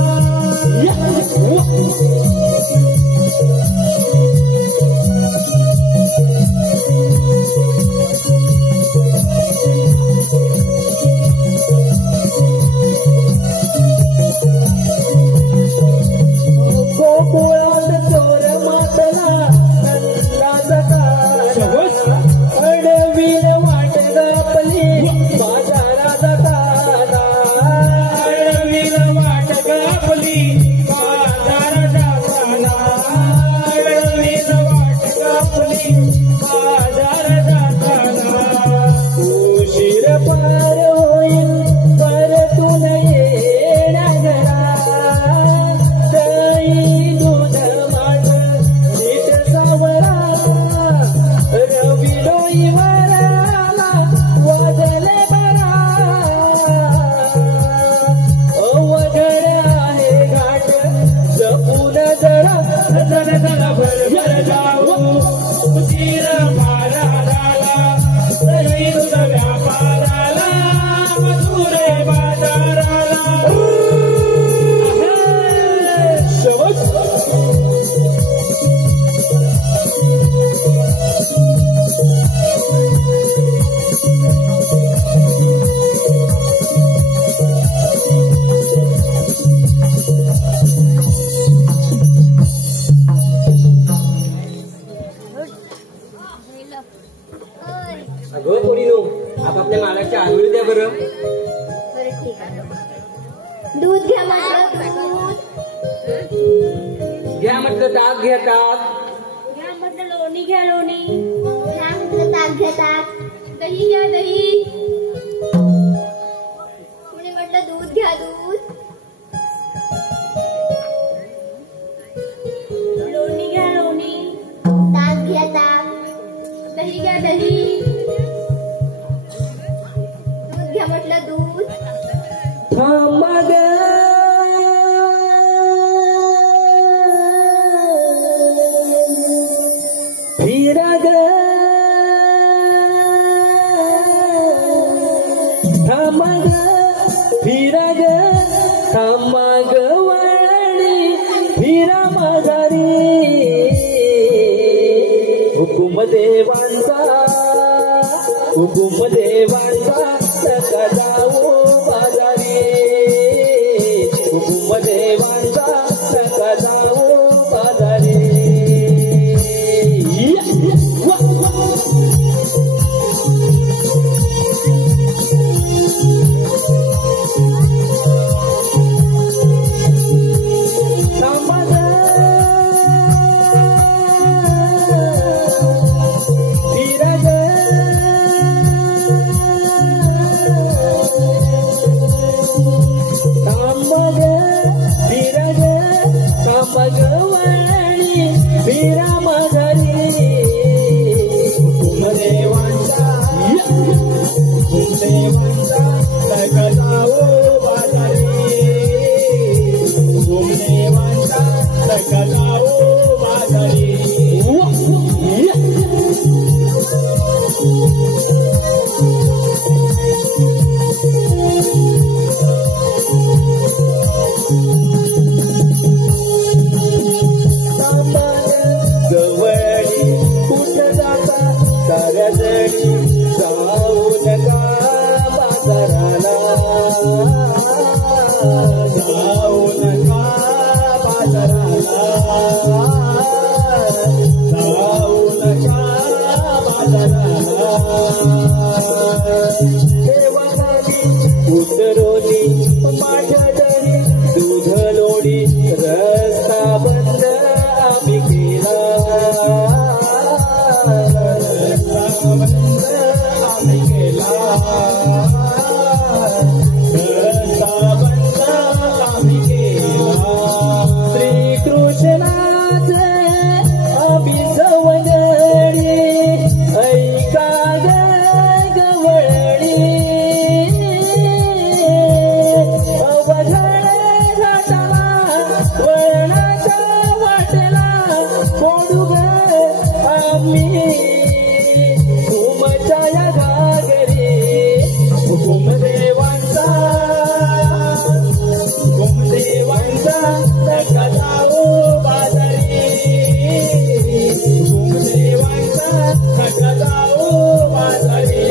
गोकुळात चोर मातला नंदाचा तारा अडवील वाट गापली बाजारात तारा अडवील वाट गापली बाजारात तारा अडवील वाट गापली बाजारात तारा उशीर पार होईल परतून येण्या घरा दही दूध माट नीट सावरा रवी डोई वराला वाजले बरा अवघड आहे घाट जपून जरा जरा जरा भरभर जाऊ उशीर मारा झाला दही दूध व्यापाराला मधुर बाजाराला अगं थोडी नो आपापल्या मालाच्या आंघोळी द्या बरं. बरं ठीक आहे. दूध घ्या म्हटलं दूध. घ्या म्हटलं ताक घ्या ताक. घ्या म्हटलं लोणी घ्या लोणी. घ्या म्हटलं ताक घ्या ताक. दही घ्या दही. कुणी म्हटलं दूध घ्या दूध. लोणी घ्या लोणी. ताक घ्या ताक. दही घ्या दही. दूध घ्या म्हटलं दूध. थांब ग फिरा ग थांब ग फिरा ग थांब ग वळणी फिरा माघारी हुकुम देवांचा हुकुम देवांचा नका जाऊ बाजारी हुकुम देवांचा नका जाऊ बाजारी गोमदेवांचा नका जाऊ बाजारी गोमदेवांचा नका जाऊ बाजारी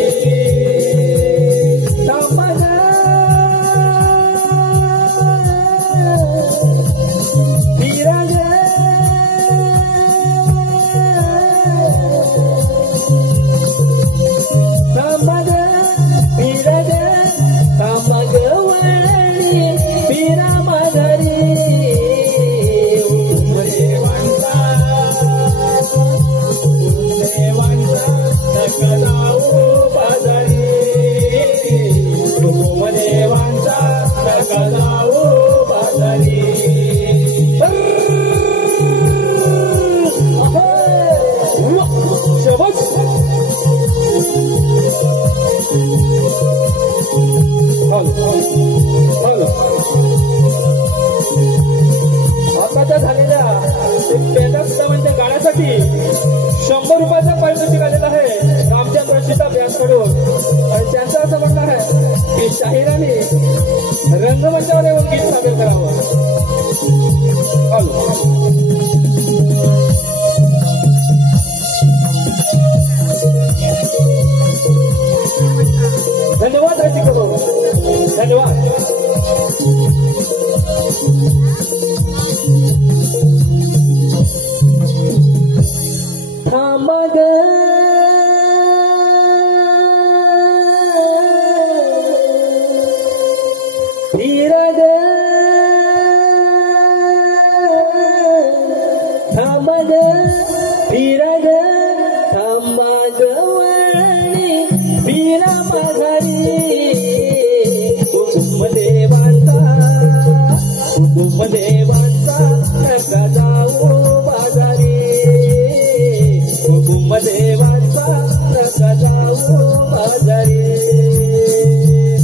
आताच्या झालेल्या पेटाक्षावांच्या गाण्यासाठी 100 रुपयाचा पारितोषिक आलेला आहे रामचंद्र सीता व्यासकडून आणि त्यांचं असं म्हणणं आहे की शाहिराने रंगमंचावर येऊन गीत सादर करावं. धन्यवाद रसिक हो, धन्यवाद. थांबग धीरग थांबग धीरग थांबग वळणी वीरा माघारी कुटुंबदेवांचा नका जाऊ बाजारी कुटुंबदेवांचा नका जाऊ बाजारी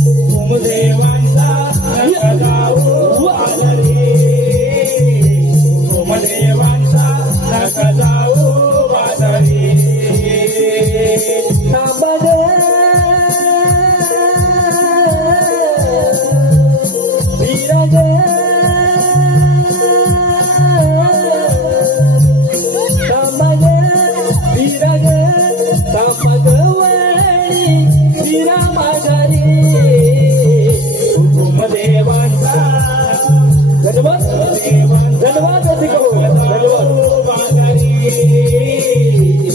कुटुंबदेवांचा नका जाऊ बाजारी कुटुंबदेवांचा नका जाऊ बाजारी थांबग धीरग थांबग धीरग थांबग वळणी वीरा माघारी कुटुंबदेवांचा धन्यवाद धन्यवाद रसिक हो, धन्यवाद.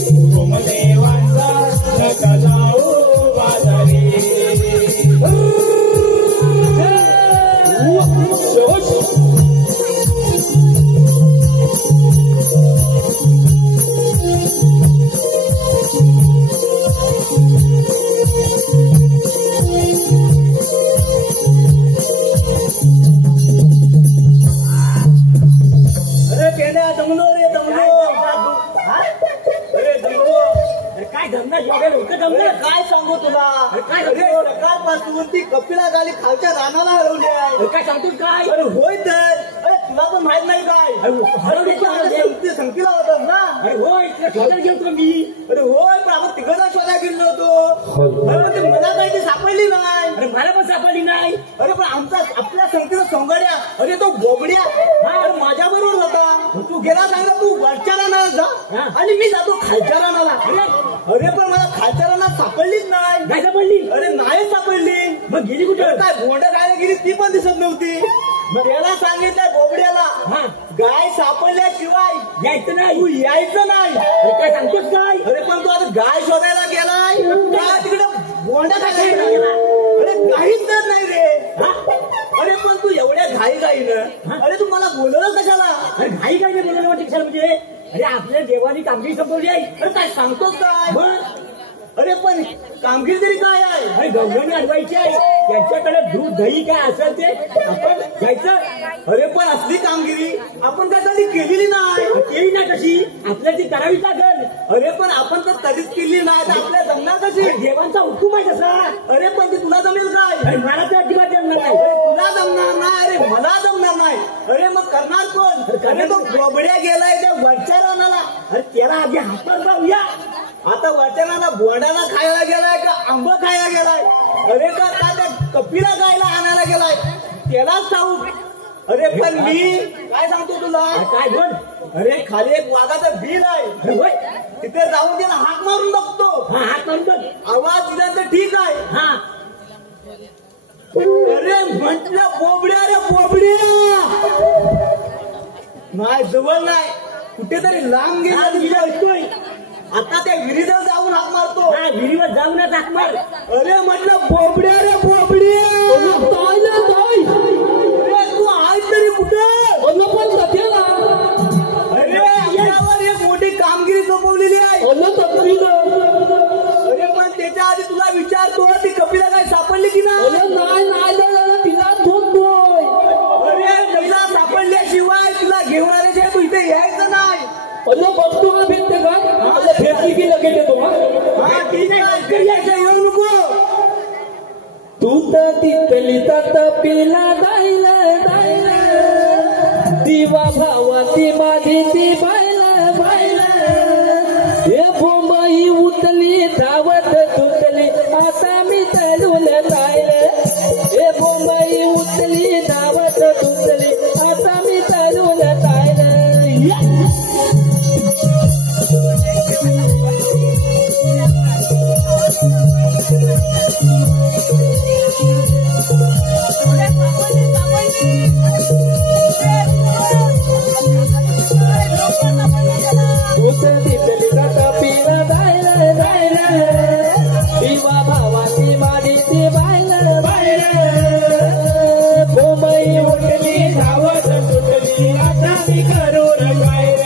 कुटुंबदेवांचा नका जाऊ बाजारी अरे केल्या दमलो रे दमलो. अरे दमलो. अरे काय धंदा जेवढे लोक जमले काय सांगू तुला काय अरे सकाळपासून ती कपिला गाली खालच्या रानाला हरवली आहे. काय सांगतोस काय अरे होय तर अरे तुला पण माहित नाही काय संगतीला होतात ना. अरे होय तुला शोधायला गेलो मी. अरे होय पण आपण तिघांना शोधायला गेलो होतो. अरे पण ते मला काही ती सापडली नाही. अरे मला पण सापडली नाही. अरे पण आमचा आपल्या संगतीचा सोंगाड्या अरे तो बोबड्या अरे माझ्या बरोबर होता. तू गेला सांगला तू वरच्या रानाला जा आणि मी जातो खालच्या रानाला. अरे पण मला खालच्या रानात सापडलीच नाही. काय सापडली? अरे नाही सापडली. मग गेली कुठे? काय बोंड खायला गेली ती पण दिसत नव्हती. मग याला सांगितलं बोबड्याला गाय सापडल्याशिवाय यायचं नाही. तू यायचं नाही. अरे काय सांगतोस काय? अरे पण तू आता गाय शोधायला गेलाय का तिकडे बोंड खायला गेला? अरे काहीच तर नाही रे. अरे पण तू एवढ्या घाईनं अरे तू मला बोलवलं कशाला? अरे घाई काय नाही बोलवलं कशाला म्हणजे? अरे आपल्या देवानी कामगिरी संपवली आहे. अरे काय सांगतोस काय? मग अरे पण कामगिरी तरी काय आहे? अरे गवळणी अडवायची आहे. त्यांच्याकडे दूध दही काय असेल ते आपण घ्यायचं. अरे पण असली कामगिरी आपण काय कधी केलेली नाही. केली ना कशी आपल्याला ती करावीच लागल. अरे पण आपण तर कधीच केली नाही तर आपल्या जमणार कशी? देवांचा हुकूम आहे तसा. अरे पण ती तुला जमेल काय? अरे मला तर अजिबात जमणार नाही. तुला जमणार नाही. अरे मला जमणार नाही. अरे मग करणार कोण? अरे तो बोबड्या गेलाय त्या वरच्या रानाला. अरे त्याला आधी हातात जाऊया. आता वरच्या रानाला बोंडाला खायला गेलाय का आंब खायला गेलाय? अरे का त्या कपिला गायला आणायला गेलाय त्यालाच ठाऊक. अरे पण मी काय सांगतो तुला, काय बोल. अरे खाली एक वाघाचं बिल आहे, तिथे जाऊन त्याला हाक मारून बघतो. हाक मारून बघ, आवाज दिला तर ठीक आहे. हा अरे म्हटलं बोबड्या रे बोबड्या, नाही जवळ नाही, कुठेतरी लांब गेला. आता त्या विहिरीवर जाऊन हाक मारतो. विहिरीवर जाऊनच हाक मार. अरे म्हटलं बोबड्या रे बोबड्या, अरे तू आहे तरी कुठं. पण सध्याला अरे आपल्यावर एक मोठी कामगिरी सोपवलेली आहे. अरे पण त्याच्या आधी तुला विचारतो, ती कपिला काय सापडली की नाही. तिला धोतोय. अरे तिला सापडल्याशिवाय तुला घेऊन आल्याशिवाय तू इथे यायचं नाही. बघतो ना भेटते का, भेटली की लगेच येतो. हा ठीक आहे, येऊ नको. तू तर तिथली तपिला जायला जायला, दिवा भावा ती माझी ती बायला बायला. हे बोंबाई उठली धावत सुटली, आता मी तळून जायला. हे बोंबाई उठली धावत सुटली, आता मी तळून जायला. दिवा भावाची माझी ती बायला बायला. बोंबाई उठली धावत सुटली, आता मी करून बाहेर.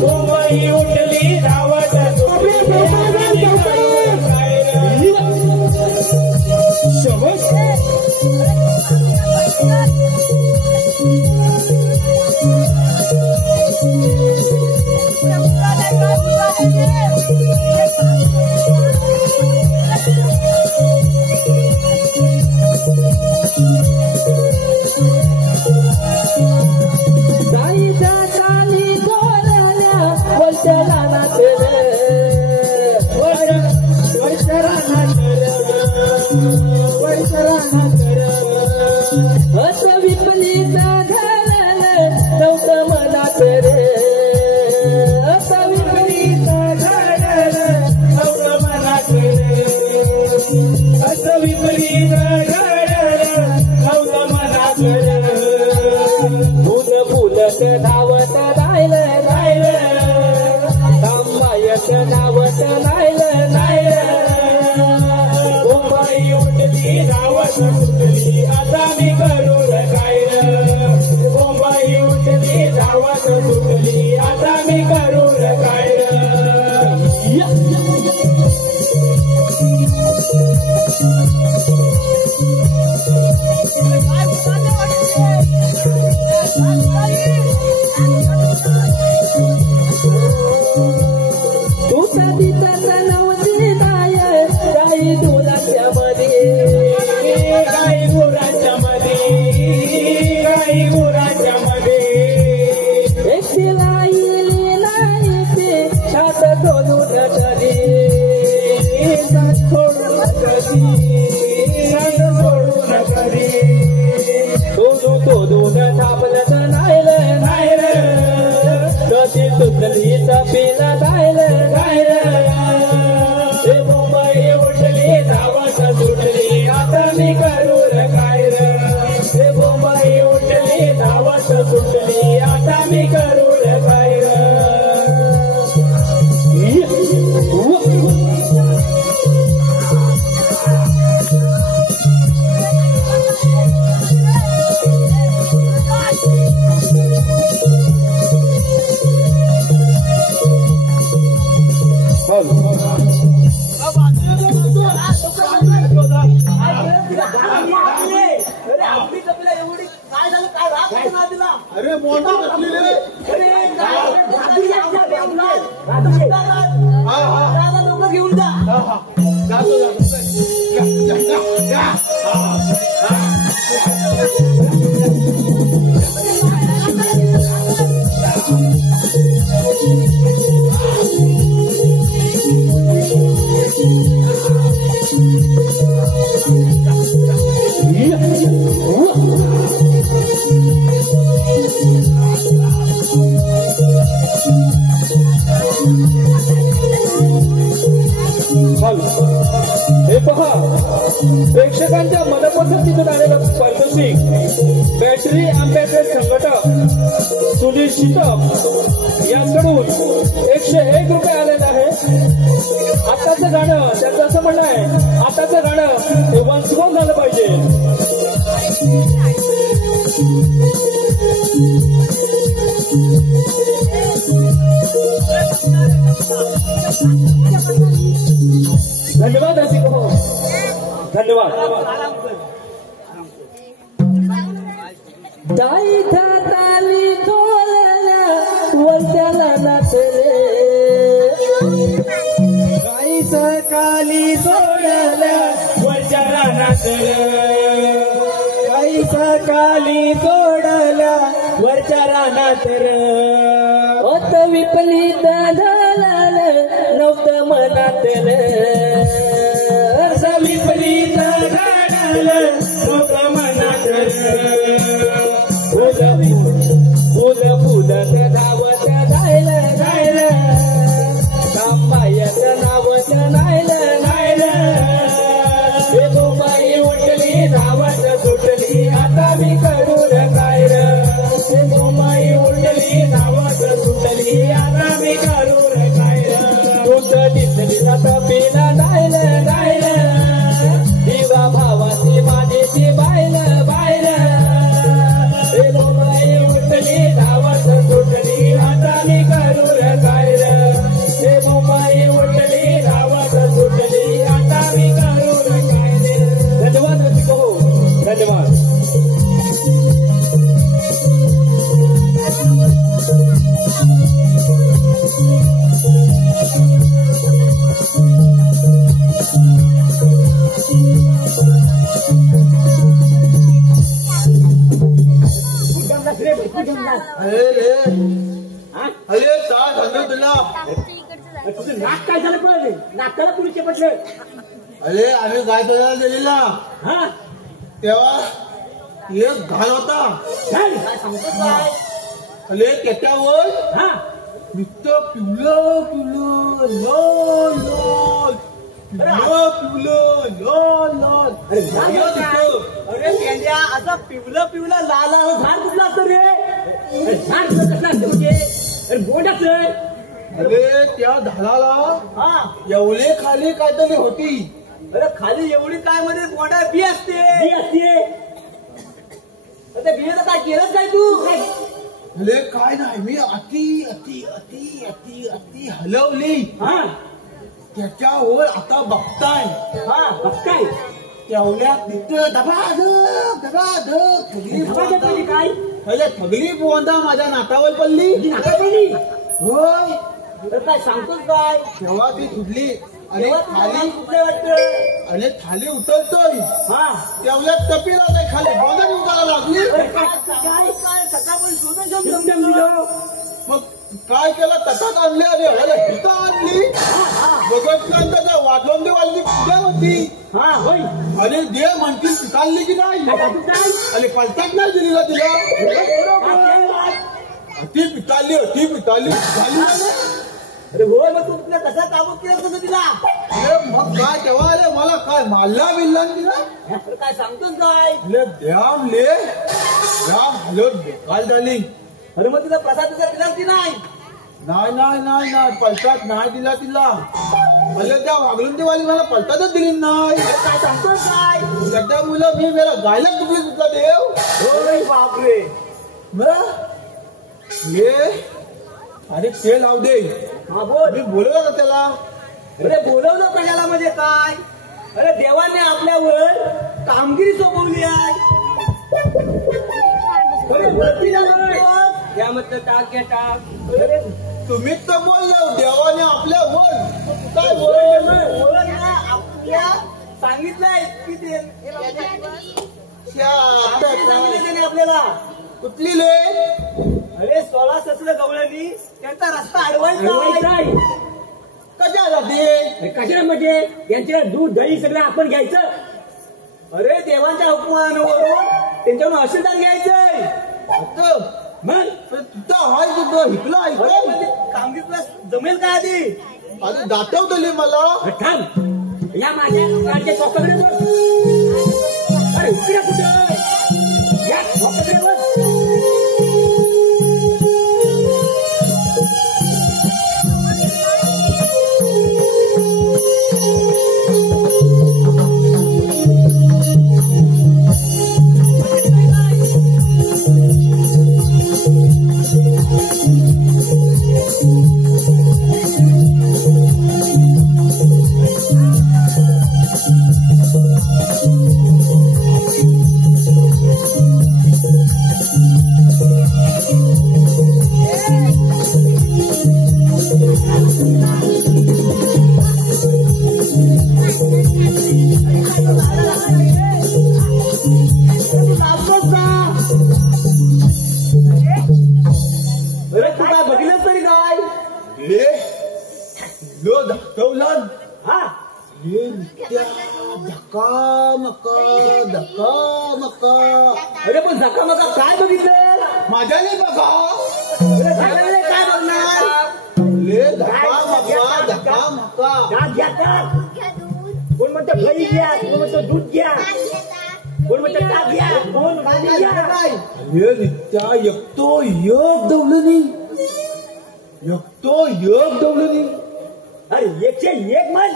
बोंबाई उठली धावत सुटली, आता मी करून बाहेर. जाईच्या चाली दोरल्या वर्षाला नाचले, वर्षाला नाचले, वर्षाला नाचले. असं विपलीचं झालं नव्हतं मनात रे. असं विपलीचं झालं नव्हतं मनात रे. असं विपलीचं झालं नव्हतं मनात रे. फुल फुलत धावत राहिलं राहिलं, थांबायच धावत राहिलं राहिलं. बोंबाई उठली धावत सुटली, आता मी करून काय. बोंबाई उठली धावत सुटली, आता मी करून काय. तू कधी तर नव्हती नाही काही गुरांच्या मध्ये, काही गुरांच्या मध्ये, काही गुरांच्या मध्ये. एकटीला येली नाही ते छात सोडून कधी, साथ सोडून कधी, साथ सोडून कधी. तोडून थांबलं नाही नाही, कधी तुटली तपिला जायला जायला. हे मुंबई उठली धावत सुटली, आता मी करून काय. हे मुंबई उठली धावत सुटली, आता मी करून काय. आपली कपिला एवढी काय झालं, काय राग नाही दिला. अरे मोठा कसलेले. लोक घेऊन जा. जातो जातो. मनपसंतीतून आलेलं पारितोषिक बॅटरी आंब्याचे संघटक सुनील शिटप यांकडून 101 रुपये आलेले आहे. आताचं गाणं त्याचं असं म्हणणं आहे, आताचं गाणं हे वंशगोल झालं पाहिजे. धन्यवाद रसिक हो, धन्यवाद. दाईथा ताली तोलला वरच्याला नाचले, काही सकाळी सोडल्या वरच्या रानात, काही सकाळी सोडल्या वरच्या रानात. ओत विपलीत झालाल नव्हतं मनातल, असं विपरीत घडलं लोक मनात. फुल फुलत धावत जायलं जायलं, तांबायत नावत नायलं नायलं. हे मुंबई उठली धावत सुटली आता मी करून काय र, हे मुंबई उठली धावत सुटली आता मी करून काय र. तुझ दिसली जात पिला नायलं नायलं, दिवा भावाची माझीची बायलं बायलं. हे मुंबई उठली धावत सुटली आता मी करून काय र, हे मुंबई उठली धावत सुटली आता मी करून काय र. धन्यवाद रसिक हो, धन्यवाद. अरे रे, अरे काय झालं तुला? तुझं नाक काय झालं पण नाकाला पुलिस पडलं. अरे आम्ही गाय तोडायला गेलेला हा तेव्हा एक घाल होता. काय सांगतो काय? अरे त्याच्यावर हा नुसतं पिवलं पिवलं लाल लाल, पिवलं पिवलं लाल लाल. अरे अरे मेंढ्या आता पिवलं पिवलं लाल झाड कुठलं असतं रे? अरे झाड कसं असतं म्हणजे? अरे बोंडाचं. अरे त्या झाडाला हा एवढे खाली काहीतरी होती. अरे खाली एवढी काय मध्ये बोंडा बी असते. बी असते. त्या बियाचं काय केलंच काय तू? अरे काय नाही, मी अति अति अति अति अति हलवली. हा त्याच्यावर आता बघताय हा बघताय तेवढ्यात तिथं धबाधक धबाधक थगली धबाधक म्हणजे काय? अरे थगली पोंदा माझ्या नाकावर पडली. तुझी नाकात पडली? होय. तर काय सांगतोस काय? तेव्हा ती सुटली आणि तेव्हा खाली कुठले वाटतं? आणि खाली उतरतोय हा तेवढ्यात तपीला नाही खाली बोंदा उतरायला लागली. अरे काय सकाळपर्यंत शोधून दिलं. मग काय केलं तसाच आणले. अरे हिता आणली बघत त्याचा वाटवून देवाली पूजा होती. हा होय आणि दे म्हणतील पिकालली की नाही. आणि पलटात नाही दिली तिला. ती पिकालली होती पिकालली झाली नाही. अरे होय मग तू तुला कसा काबूत केलं कसं तिला? अरे मग काय तेव्हा अरे मला काय मारला बिल्ला तिला. काय सांगतोस काय? अरे द्याम ले द्याम हलत बेकाल झाली. अरे मग तिचा प्रसाद तुझा दिला की नाही? नाही नाही नाही नाही पलटात नाही दिला तिला. अरे त्या वागलून देवाली मला पलटातच दिली नाही. काय सांगतोस काय? सध्या मुलं मी मेरा गायला चुकली तुझा देव. होय बापरे. ये अरे ते लावू दे. हा बोल. मी बोलवलं ना त्याला. अरे बोलवलं कशाला म्हणजे काय? अरे देवाने आपल्यावर कामगिरी सोपवली आहे. अरे वरती जाणार त्यामध्ये टाक घ्या टाक. अरे तुम्हीच तर बोललो देवाने आपल्या वर काय बोल ना आपल्या सांगितलंय की ते सांगितलं त्याने आपल्याला. कुठली ले. अरे 16 ससलं गवळणी त्यांचा रस्ता अडवायचा. कशाला ते कशाला म्हणजे यांच्या दूध दही सगळं आपण घ्यायचं. अरे देवाच्या हुकुमावरून त्यांच्यावर आशीर्वाद घ्यायचंय. मग तुझं हाय कुठं हिकला ऐकलं कामगिरीला जमेल का आधी? आधी दाखवतली मला. थांब या माझ्या गाडीच्या चौकाकडे बघ. मका. अरे पण झका मका काय बघितलं? माझ्याने बघा. अरे झालं काय बघणार? ले धक्का मका. दात घ्या तर. घ्या दूध. कोण म्हणतं दही घ्या, कोण म्हणतं दूध घ्या, ताक घेता. कोण म्हणतं ताक घ्या, कोण पाणी घ्या. हे नित्या एकतो योग दवलनी. एकतो योग दवलनी. अरे 101 म्हण.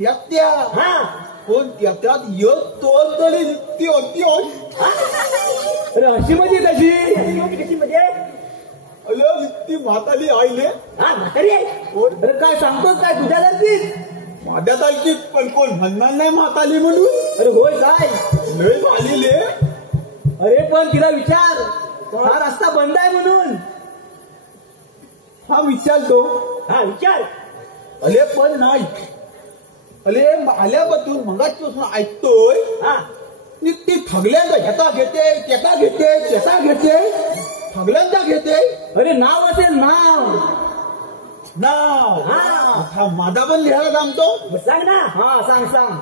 एकट्या हा कोण त्याच्यात योग तोड तरी नित्य होती. अरे अशी म्हणजे कशी? कशी म्हणजे? अरे नित्य म्हाताली आईले. हा म्हातारी आहे. अरे काय सांगतोस काय तुझ्या सारखीच? माझ्या तालकीत पण कोण म्हणणार नाही म्हाताली म्हणून. अरे होय काय? लय झालेले. अरे पण तिला विचार हा रस्ता बंद आहे म्हणून. हा विचारतो. हा विचार. अले पण नाही. अले आल्यापासून मगाचपासून ऐकतोय. हा ती ठगल्यांदा ह्याचा घेते, त्याचा घेते, त्याचा घेते, ठगल्यांदा घेते. अरे नाव असेल नाव. नाव. हा. हा माझा पण लिहायला सांगतो. मग सांग ना. हा सांग सांग.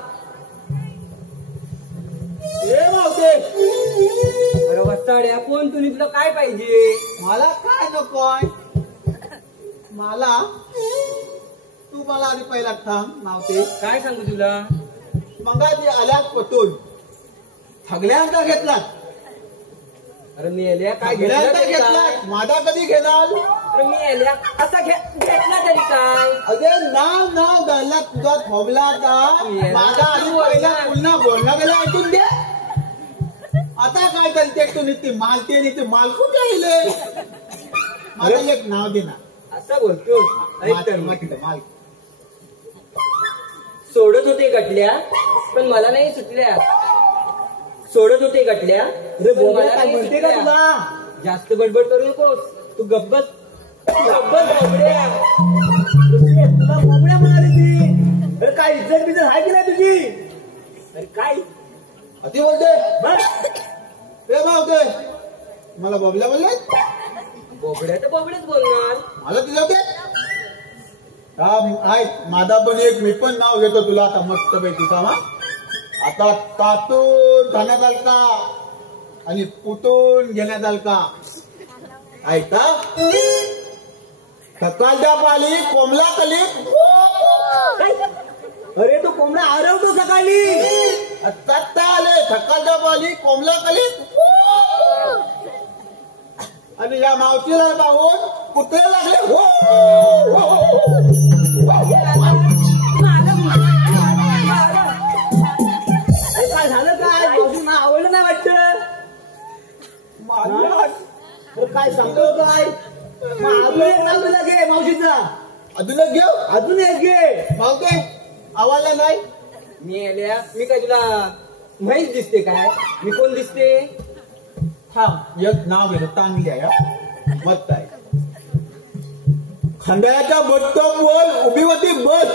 ए मावते, अरे वस्ताड्या कोण तुम्ही तुला काय पाहिजे? मला काय नकोय. मला तू मला आधी पहिला थांब मावते. काय सांगू तुला? मगाची आल्यात पटून ठगल्यांदा घेतला. अरे मी एल्या काय ठगल्यांदा घेतला? घेतला. माझा कधी घेणार? अरे मी एल्या असा घेतला तरी काय? अरे नाव धरला तुझा थोबला का? माझा आधी पहिला पुन्हा बोलणं गेला ऐकून दे. आता काय करते तू नीती मालते नीती मालकून राहिले. माझं एक नाव दे ना. असं बोलतो. ऐक तर मग. माल सोडत होते गटल्या पण मला नाही सुटल्या. सोडत होते गटल्या अरे पण बोबड्या मला काय नाही म्हणते का सुटल्या. तुला? जास्त बडबड करू नकोस. तू गब्बस बोबड्या. तुला बोबड्या म्हणाली ती. अरे काय इज्जत बिज्जत आहे की नाही तुझी? अरे काय? अति बोलते. बस ए मावते मला बोबल्या बोलले. बोबड्या तर बोबड्याच बोलणार. मला तुझं होते. माझा पण एक मी पण नाव घेतो तुला आता मस्त पैकी का. आता तातून जाण्यात आल का आणि पुटून घेण्यात आल का? ऐका. सकाळच्या पाली कोंबला कली. अरे तो कोंबडा आरवतो सकाळी. आता आले सकाळच्या पाली कोंबला कली. आणि या मावशीला पाहून कुत्रे लागले. हो काय झालं काय? मावशींना आवडलं नाही वाटतं. काय सांगतो काय? मग अजून एक नाव तुला घे मावशीचा. अजून एक घेऊ. अजून एक घे. मावते आवाजला नाही. मी काय तुला माहीत दिसते काय? मी कोण दिसते? थांब एक नाव घेतो चांगली आहे. मस्त आहे. खंडाळ्याच्या बसस्टॉपवर उभी होती बस.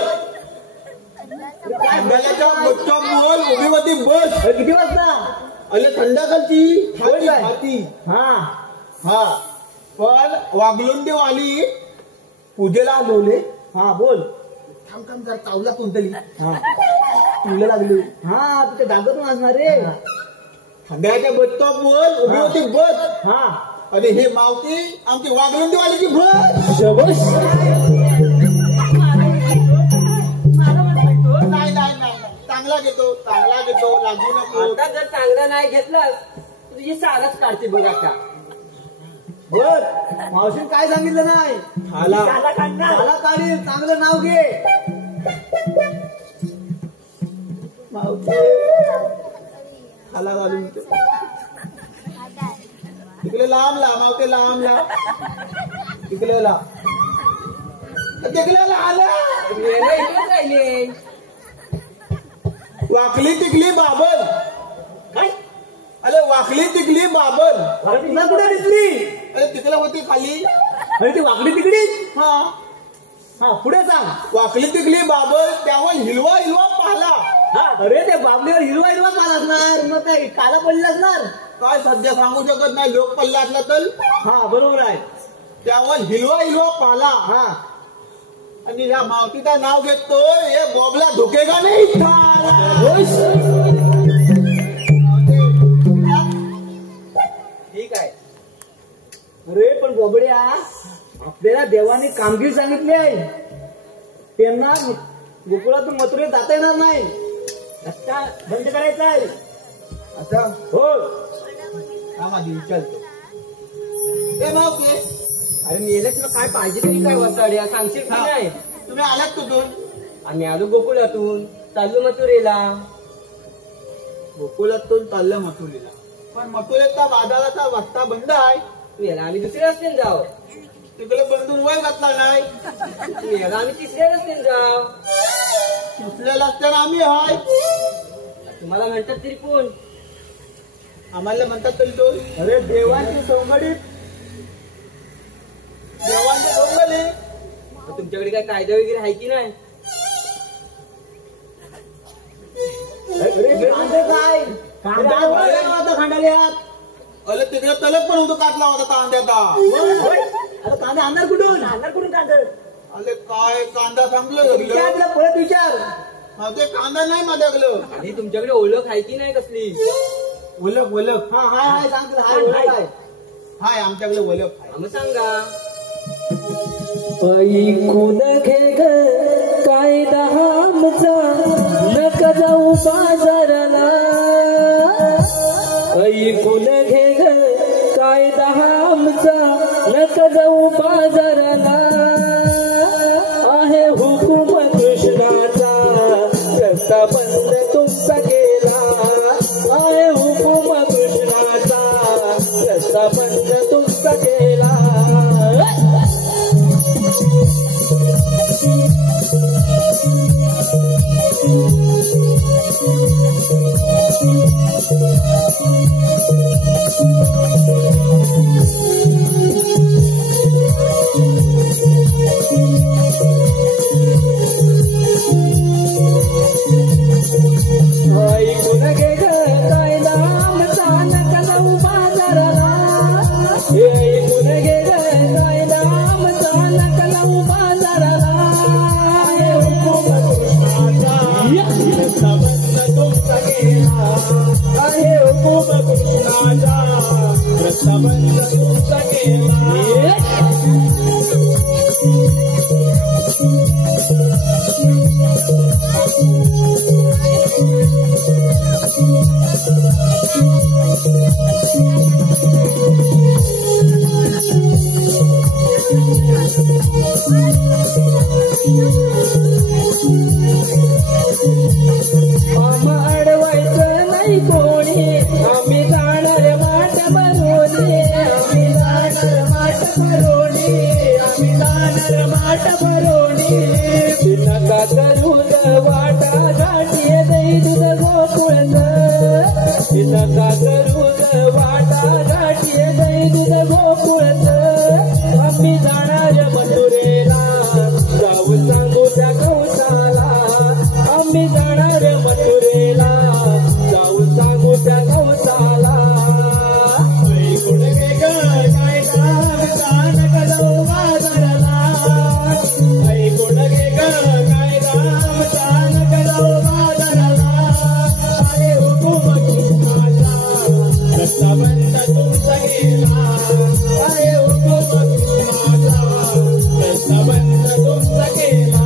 खंडाळ्याच्या बसस्टॉपवर उभी होती बस. किती वाजता? अरे संध्याकाळची होय काय? खाती. हा हा पण वागलुंडीवाली पूजेला आलोले. हा बोल. थांब थांब जर चावला कोणतरी. हा तुला लागली. हा तुझ्या दागतून असणार रे. खंडाळ्याच्या बसस्टॉपवर उभी होती बस. हा आणि हे मावती आमची वागलुंडीवालीची बस. शबश. नाही नाही नाही चांगला घेतो लागू नको. आता जर चांगला नाही घेतलास तुझी सालच काढते बघ आता. बर मावशीने काय सांगितलं नाही? आला त्याला काढणार. मला काढील. चांगलं नाव घे. मावते खाला घालून तिकडे लांब ला मावते लांब ला. तिकडे ला तिकडे आला. इकडेच राहिले. वाकली तिकली बाबल. काय? अरे वाकली तिकली बाबल. अरे तुला कुठे दिसली? अरे तिकडे होती खाली. अरे ती वाकडी तिकडीच. हा हा पुढे सांग. वाकली तिकली बाबल त्यावर हिलवा हिलवा पाहला. हा अरे ते बाबलीवर हिरवा हिरवा पाला असणार. मग काय काला पडला असणार. काय सध्या सांगू शकत नाही. लोक पल्ला असला तर. हा बरोबर आहे. त्यावर हिलवा हिलवा पाहला. हा आणि या मावतीचं नाव घेतो हे बॉबला धोके का नाही. त्याला देवाने कामगिरी सांगितली आहे. त्यांना गोकुळातून मथुरेत जाता येणार नाही. रस्ता बंद करायचा आहे. आता हो हा माझी विचारतो ते मावके. अरे मेले तुला काय पाहिजे तरी काय वसाड्या सांगशील की नाही? तुम्ही आलात कुठून? आम्ही आलो गोकुळातून चाललो मथुरेला. गोकुळातून चाललं मथुरेला. पण मथुरेचा बाजाराचा रस्ता बंद आहे. मेला आम्ही दुसऱ्या रस्त्याने जाऊ. तिकडे बंधून वय घातला नाही. मेला आम्ही तिसऱ्या रस्त्याने जाऊ. तिसऱ्या रस्त्याने आम्ही हाय. तुम्हाला म्हणतात तरी कोण? आम्हाला म्हणतात तरी तो. अरे देवांची सोंगडीत देवांचे सोंगली. तुमच्याकडे काय कायदा वगैरे आहे की नाही? अरे कांदे काय कांदा खांडाल्यात. अरे तिकडे तलक पण होतो काढला होता कांद्याचा. अरे कांदा आणणार कुठून? आणणार कुठून कांदा? अरे काय कांदा संपलं विचार परत विचार. ते कांदा नाही माझ्याकडं. आणि तुमच्याकडे ओळख आहे की नाही कसली? ओळख ओळख हा हाय हाय सांगतो हाय ओळख आहे. हाय आमच्याकडे ओळख आहे. मग सांगा. ऐकून घे ग कायदा आमचा नका जाऊ बाजाराला. ऐकून घे ग कायदा आमचा नका जाऊ बाजाराला. आहे हुकूम कृष्णाचा रस्ता बंद तुमचा केला. आहे हुकूम कृष्णाचा रस्ता बंद तुमचा केला. ऐकून घे ग कायदा आमचा नका जाऊ बाजाराला. ऐकून घे ग कायदा आमचा नका जाऊ बाजाराला. हुकूम कृष्णाचा रस्ता बंद तुमचा केला. आहे हुकूम कृष्णाचा रस्ता बंद तुमचा केला. अडवायचं नाही कोणी. आम्ही जाणार माठ भरोणी. आम्ही जाणार माठ भरोणी. आम्ही जाणार माठ भरोणी. नका करू वाटा घाटी दही दूध गोकुळच. नका करू वाटा घाटी दही दूध गोकुळच. आम्ही जाणार मथुरेला जाऊ सांगू त्या कौसाला. आम्ही जाणार मथुरेला जाऊ सांगू त्या कौसाला. ऐकून घे ग कायदा आमचा नका जाऊ बाजाराला. ऐकून घे ग कायदा आमचा नका जाऊ बाजाराला. आहे हुकूम कृष्णाचा रस्ता बंद तुमचा केला. आहे हुकूम कृष्णाचा रस्ता बंद तुमचा केला.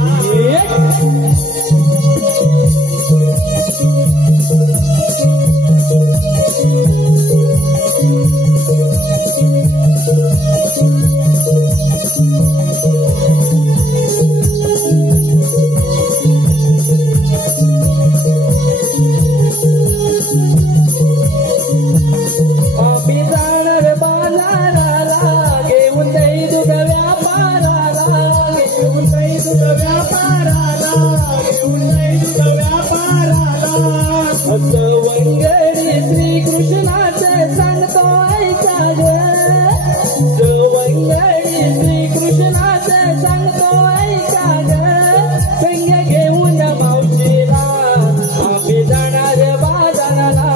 आम्ही जाणार बाजाराला घेऊन दही दूध व्यापाराला. घेऊन दही दूध व्यापाराला. घेऊन दही दूध व्यापाराला. असं वंगडी श्रीकृष्णाचे सांगतो ऐका ग. वंगडी श्रीकृष्णाचे सांगतो ऐका ग. संग घेऊन मावशीला आम्ही जाणार बाजाराला.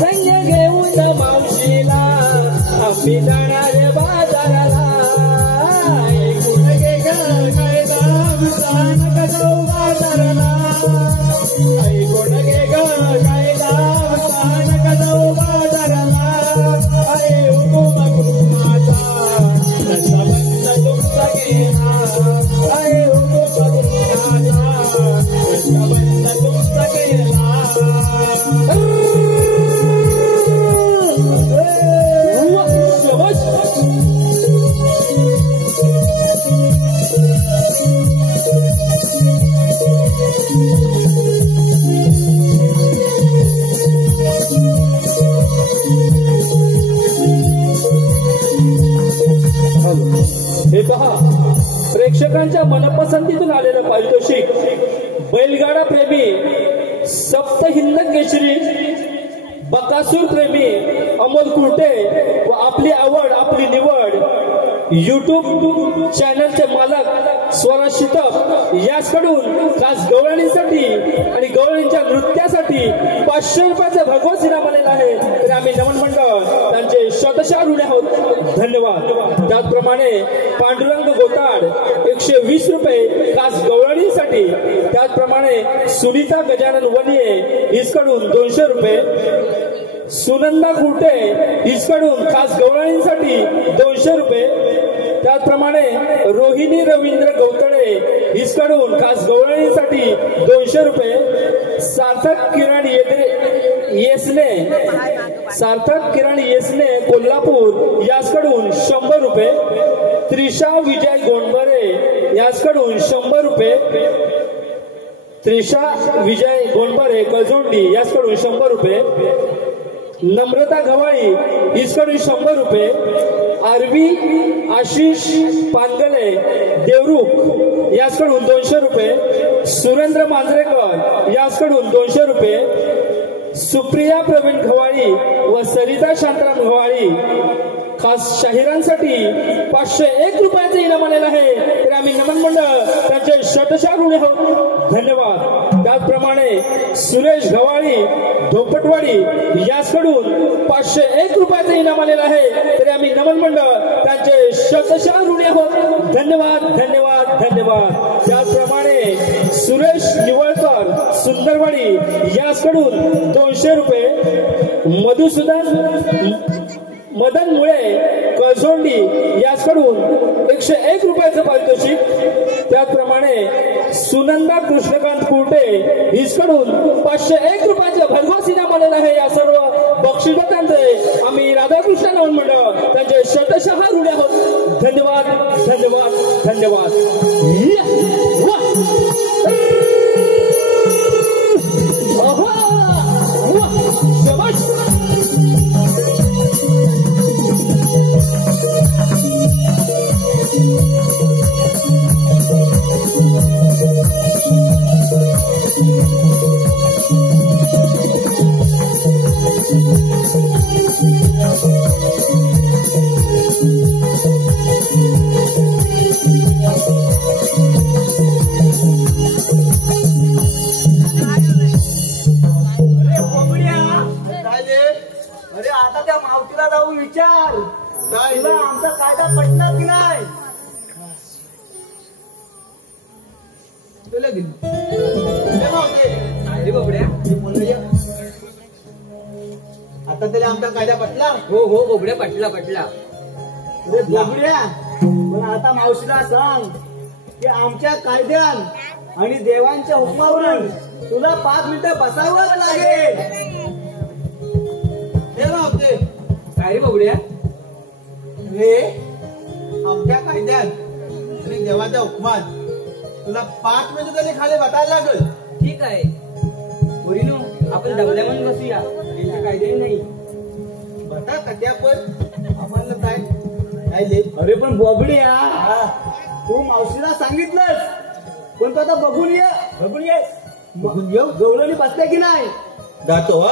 संग घेऊन मावशीला आम्ही जाणार बाजाराला. ऐकून घे ग कायदा आमचा नका जाऊ बाजाराला. ऐकून घे ग कायदा आमचा नका जाऊ बाजाराला. आहे हुकूम कृष्णाचा रस्ता बंद तुमचा पहा, प्रेक्षकांच्या मनपसंतीतून आलेलं पारितोषिक बैलगाडा प्रेमी सप्त हिंद केसरी बकासूर प्रेमी अमोल कुर्टे व आपली आवड आपली निवड YouTube चॅनलचे मालक स्वरा शितप याचकडून खास गवळणीसाठी आणि गवळणीच्या नृत्यासाठी 500 रुपयाचं भगवत इनाम आलेलं आहे. तर आम्ही नमन मंडळ त्यांचे शतशः ऋणी आहोत. धन्यवाद. त्याचप्रमाणे पांडुरंग गोताड 120 रुपये खास गवळणीसाठी. त्याचप्रमाणे सुनीता गजानन वनिये हिचकडून 200 रुपये. सुनंदा कुर्टे हिचकडून खास गवळणीसाठी 200 रुपये. त्याचप्रमाणे रोहिणी रवींद्र गवतळे हिचकडून खास गवळणीसाठी 200 रुपये. सार्थक किरण येसने कोल्हापूर याचकडून 100 रुपये. त्रिशा विजय गोंडबरे याचकडून 100 रुपये. त्रिशा विजय गोंडबरे कळजोंडी याचकडून 100 रुपये. नम्रता गवाळी हिचकडून 100 रुपये. आरवी आशिष पानगले देवरुख याचकडून 200 रुपये. सुरेंद्र मांजरेकर याचकडून 200 रुपये. सुप्रिया प्रवीण गवाळी व सरिता शांताराम गवाळी खास शाहिरांसाठी 501 रुपयाचं इनाम आलेलं आहे. तर आम्ही नमन मंडळ त्यांचे शतशः ऋणी आहोत. धन्यवाद. त्याचप्रमाणे सुरेश गवाळी धोपटवाडी याचकडून 501 रुपयाचं इनाम आलेलं आहे. तरी आम्ही नमन मंडळ त्यांचे शतशः ऋणी आहोत. धन्यवाद धन्यवाद धन्यवाद. त्याचप्रमाणे सुरेश निवळकर सुंदरवाडी याचकडून 200 रुपये. मदन मुळे कळसोंडी याचकडून 101 रुपयाचं पारितोषिक. त्याचप्रमाणे सुनंदा कृष्णकांत कुर्टे हिचकडून 501 रुपयाचं भरघोस इनाम आलेलं आहे. या सर्व बक्षिसदात्यांचे आम्ही राधाकृष्ण नमन मंडळ त्यांचे शतशः ऋणी आहोत. धन्यवाद धन्यवाद धन्यवाद. अरे आता त्या मावशीला जाऊन विचार तुला आमचा कायदा पटला की नाही. आता तरी आमचा कायदा पटला. हो हो बोबड्या पटला. अरे बोबड्या, पण आता मावशीला सांग की आमच्या कायद्यान आणि देवांच्या हुकमावरून तुला 5 मिनिटं बसावंच लागेल. काय रे बोबड्या? हे आमच्या कायद्यात आणि देवाच्या हुकमात तुला 5 मिनिटं तरी खाली बसायला लागेल. ठीक आहे पोरीनो, आपण दबल्या म्हणून बसूया. त्यांच्या कायद्याने नाही बता कट्या पण आपण काय. अरे पण बोबड्या, तू मावशीला सांगितलंस, पण तो आता बघून ये. बघून येऊ गवळणी बसते की नाही. जातो.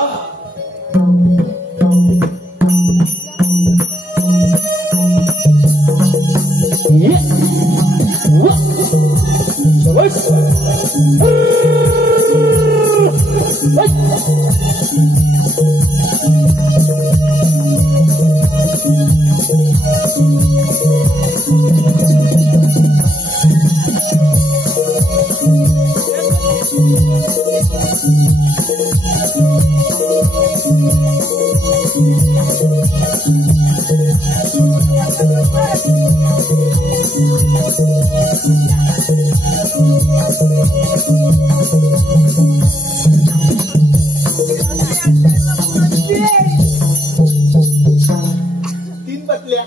तीन बसल्या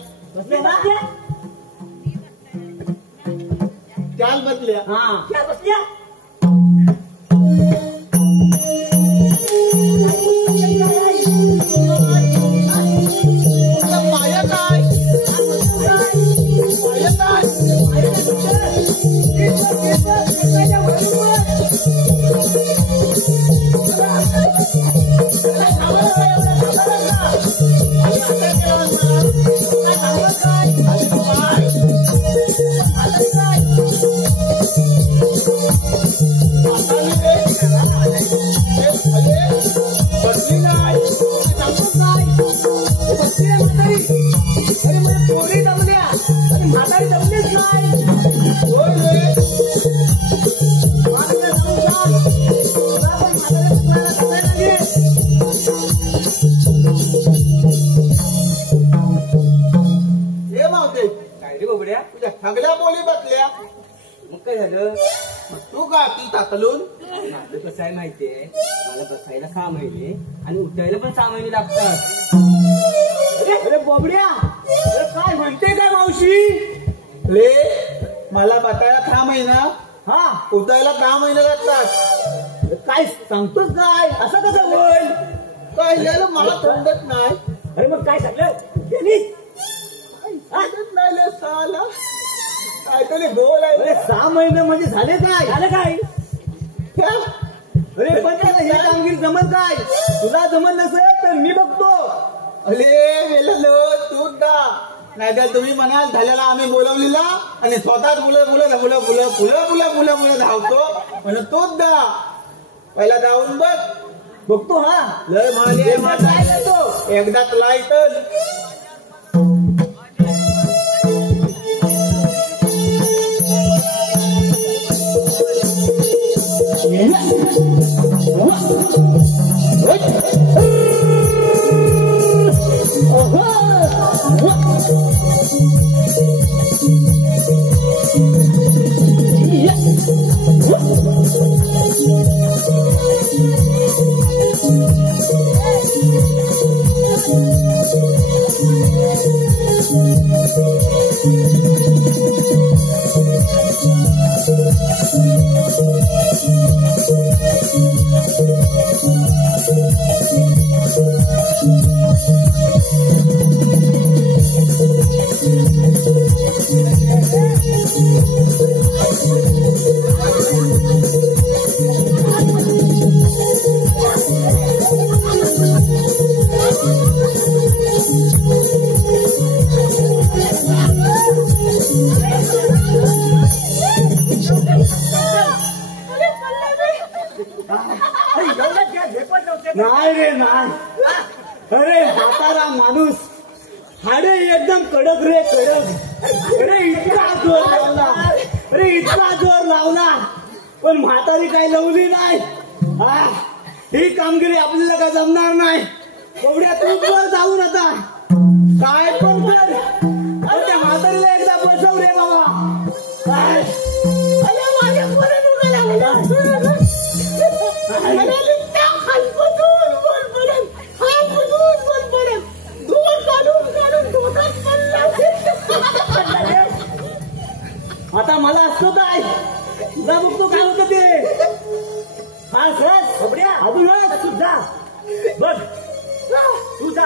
ना, 4 बसल्या. माया काय कसली आहे म्हातारी? अरे मला पोरी जमल्या आणि म्हातारी जमलीच नाही. होय रे. म्हातारी जमल्या. तुला पण म्हातारी जमवायला जमायला लागेल. हे मावते काय रे बोबड्या? तुझ्या सगळ्या बोली बसल्या. मग काय झालं? तू का ती ताकलून माझं कसं आहे माहितीये, मला बसायला 6 महिने आणि उठायला पण 6 महिने लागतात. अरे बोबड्या, अरे काय म्हणते काय मावशी? ले मला बतायला 6 महिना हा उठायला 10 महिने लागतात. काय सांगतोस काय? असं कसं होईल? पहिल्याला मला समजत नाही. अरे मग काय सांगलं त्यांनी? समजत नाही ले साला. काहीतरी गोल आहे. अरे 6 महिने म्हणजे झाले काय? झालं काय? क्या? अरे पण त्याला हे कामगिरी जमत काय? तुला जमत नसेल तर मी बघतो. अरे वेळेलो तू दा नाहीतर तुम्ही म्हणाल झाल्याला आम्ही बोलवलेला आणि स्वतःच मुलं धावतो म्हणून तूच दा पहिला जाऊन बघतो हा. लय मागे एकदाच लायतल. नाही रे नाही. अरे म्हातारा माणूस हाडे एकदम कडक रे कडक. अरे इतका जोर लावला, अरे इतका जोर लावला पण म्हातारी काही लावली नाही. ही कामगिरी आपल्याला काय जमणार नाही. एवढ्या तूच जाऊन आता काय पण कर. त्या म्हातारीला एकदा बसव रे बाबा. काय आता मला असतो काय तुझा बघतो काय होतं ते. हा सर खबड्या अजून तू जा बघ. तू जा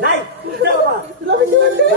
नाही जा बाबा. मला भीती वाटते.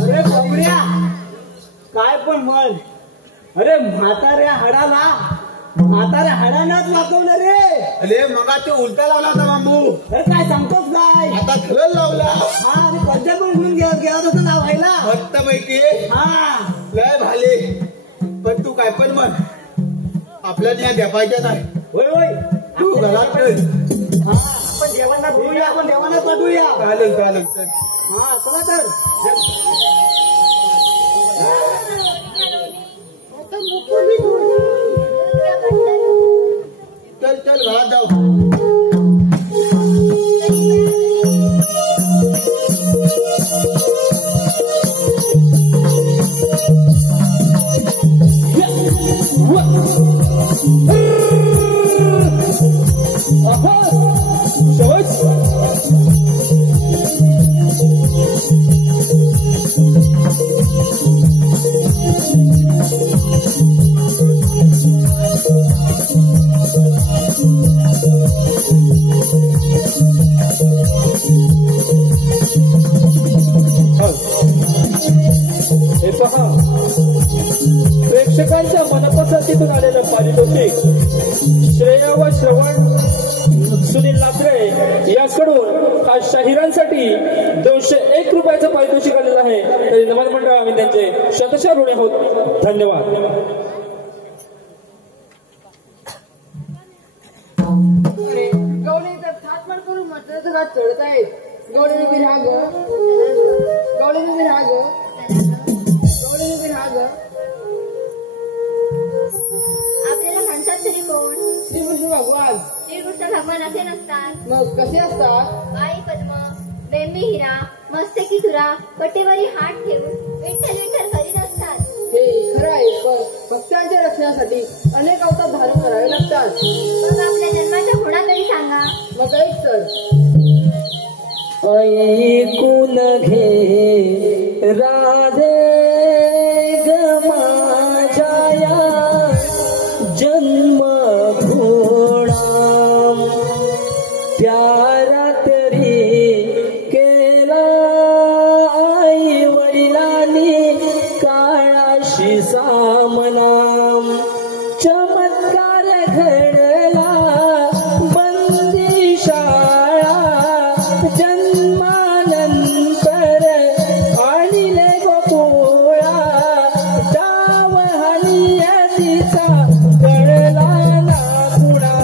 अरे बाबड्या, काय पण म्हण. अरे म्हाताऱ्या हाडानाच वाकवलं रे. अरे मगा ते उलटा लावला होता बांबू. अरे काय सांगतोस काय, आता खरंच लावला. हा आणि पंचा पण घेऊन गेला होता लावायला मस्त पैकी. हा लय भाले. पण तू काय पण म्हण, आपल्याला या देपायच्या नाही. होय होय, तू घरात चल. हा आपण देवांना बोलूया, आपण देवांना पाठवूया. चालेल चालेल चल. हा चला तर. चल चल घरात जाऊ. हे पहा, प्रेक्षकांच्या मनपसंतीतून आलेलं पारितोषिक श्रेया व श्रवण सुनील लाकरे याकडून खास शाहिरांसाठी 201 रुपयाचं पारितोषिक आलेलं आहे. तरी नमन मंडळ आम्ही त्यांचे शतशः ऋणी आहोत. धन्यवाद. गवळी तर थाटमाट करून म्हटलं रात चढत आहेत. गवळी उभी राहा ग, गवळी उभी राहा ग, गवळी उभी राहा ग. आपल्याला म्हणतात तरी कोण? श्रीकृष्ण भगवान. श्रीकृष्ण भगवान असे नसतात. मग कसे असतात? आई पद्म, बेंबी हिरा, मस्तकी तुरा, कटेवरी हात ठेवून विठ्ठल विठ्ठल करीत असतात. हे खरं आहे, पण भक्तांच्या रक्षणासाठी अनेक अवतार धारण करावे लागतात. मग आपल्या जन्माच्या खुणा तरी सांगा. मग ऐक तर. ऐकून घे राधे ग माझ्या या जन्म खुणा, प्यारा तरी केला आई वडिलांनी काळाशी सामना. चमत्कार घडला बंदी शाळा, जन्मानंतर आणिले गोकुळा, डाव हनियतीचा कळला ना कुणा.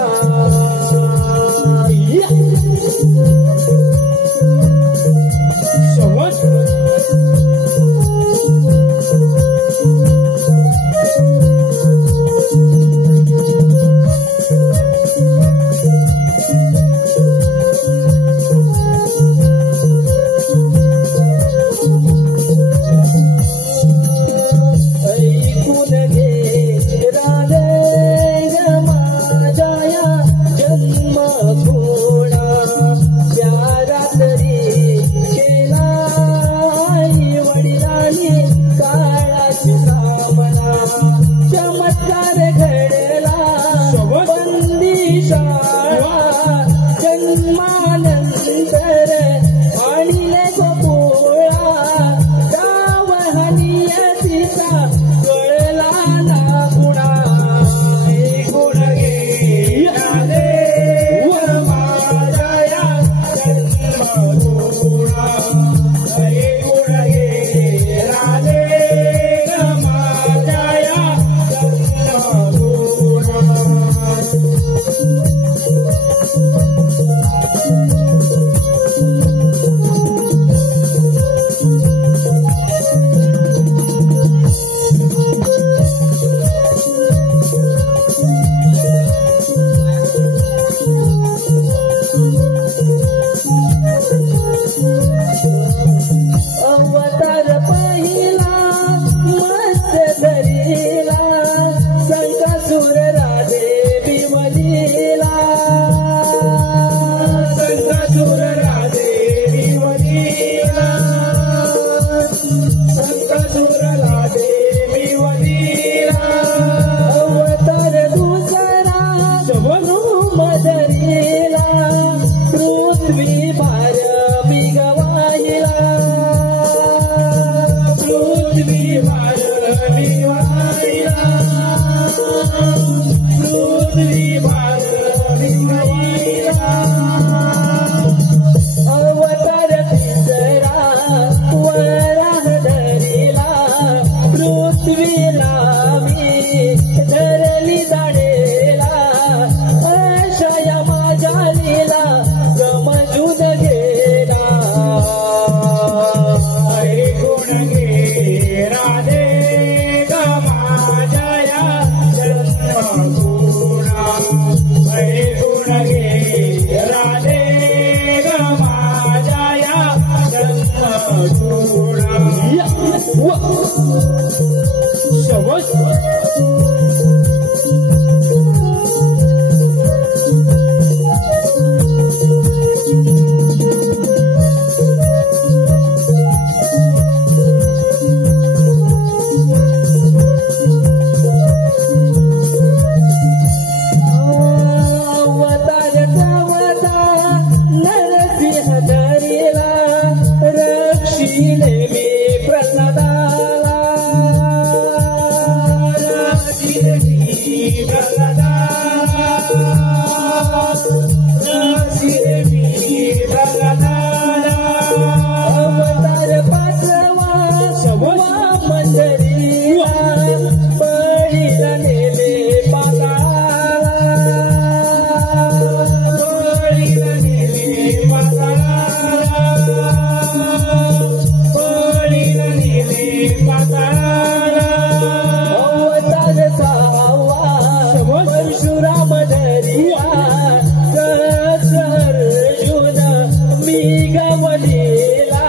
गवलीला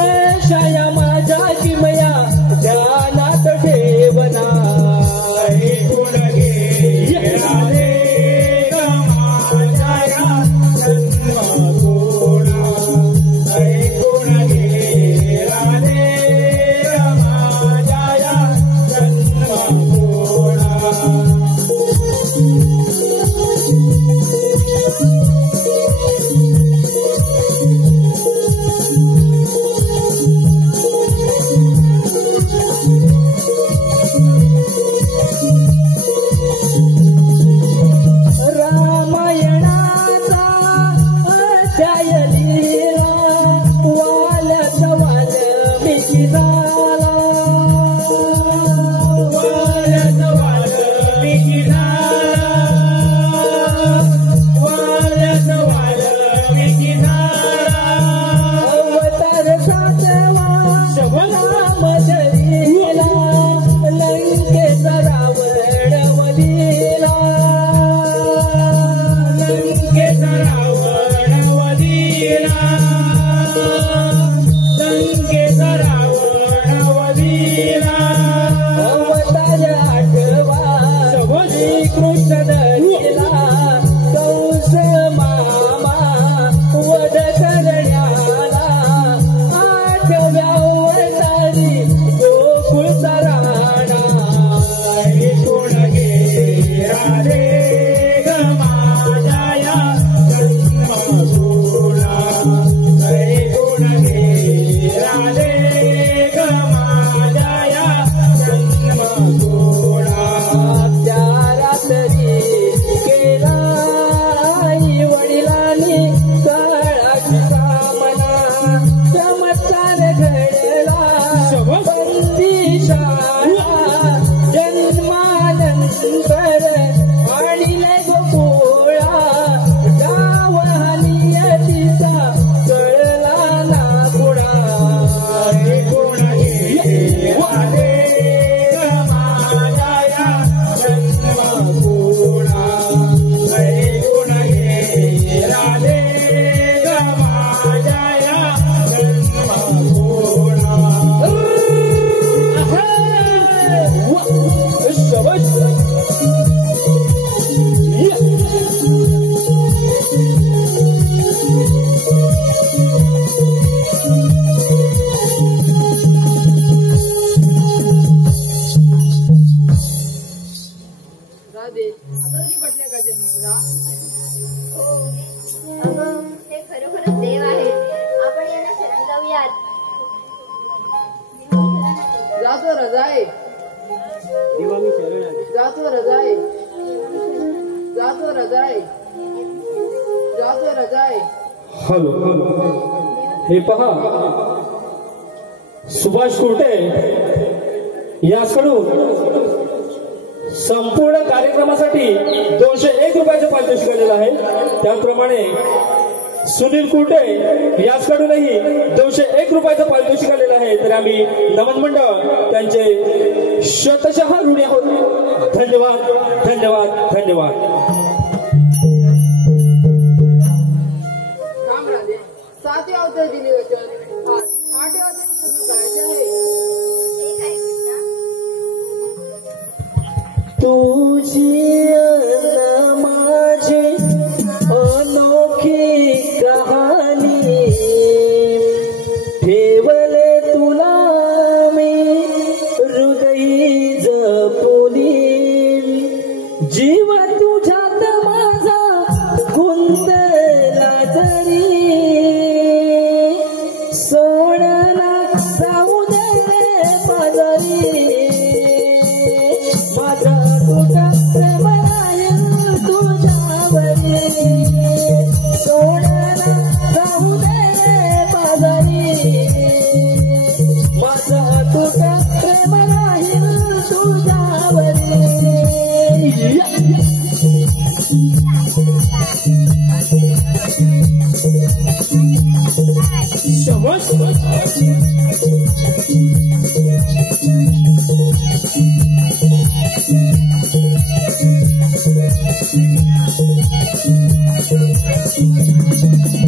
अशा माझ्या किमया ध्यानात ठेवना ऐकून घे राधे माझ्या जन्मगुणा ऐकून घे राधे माझ्या जन्मगुणा रामायणाचा अध्याय लिहिला वालच वाल्मिकी झाला वालच वाल्मिकी झाला वालच वाल्मिकी झाला अवतार सातवा राम जरीला लंकेचा रावण वदिला लंकेचा रावण वदिला लंकेचा रावण वदिला अवतार आठवा श्री कृष्ण धरिला कंस मामा वध करण्याला आठव्या अवतारी गोकुळचा राणा ऐकून घे राधे ग माझ्या जन्मगुणा ऐकून घे राधे ग माझ्या जन्मगुणा त्या रात्री केला आई वडिलांनी काळाची सामना चमत्कार घडला बंदिशाला जन्मानंतर आणिले गोकुळा गाव नियतीचा कळला ना कुणा ऐकून घे राधे ग माझ्या जन्मगुणा ऐकून घे राधे ग माझ्या जन्मगुणा शाबाश राधे आता तरी पटल्या का जन्म तुझा? अगं हे खरोखरच देव आहेत आपण यांना शरण जाऊयात जातो रजाय देवा मी शरण आले. जातो रजाय जातो रजाय जातो रजाय हॅलो हे पहा सुभाष कुर्टे याचकडून संपूर्ण कार्यक्रमासाठी 201 रुपयाचं पारितोषिक आलेलं आहे. त्याचप्रमाणे सुनील कुर्टे याचकडूनही 201 रुपयाचं पारितोषिक आलेलं आहे. तर आम्ही नमन मंडळ त्यांचे शतशः ऋणी आहोत. धन्यवाद धन्यवाद धन्यवाद. काम राधे 7 अवतार दिले वचन आज 8 अवतार सुरू करायचे आहे. ठीक आहे कृष्णा तुझी अन माझी अनोखी कहाणी ठेवले तुला मी हृदयी जपुनी जीव तुझ्यात माझा गुंतला जरी सोडला जाऊ दे पाजारी माझा तुझा प्रेम राहील तुझ्यावरी सोडला जाऊ दे पाजारी माझा तुझा प्रेम राहील तुझ्यावरी शाबाश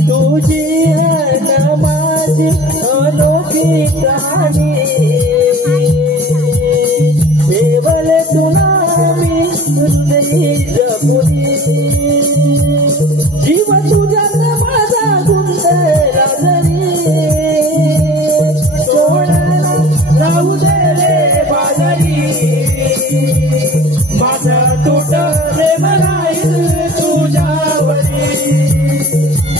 तुझी प्रेमाची अनोखी कहाणी ठेवले तुला मी हृदयी जपुनी जीव तुझ्यात माझा गुंतला जरी सोडला राहू दे रे बाजारी माझं तुट प्रेम राहील तुझ्यावरी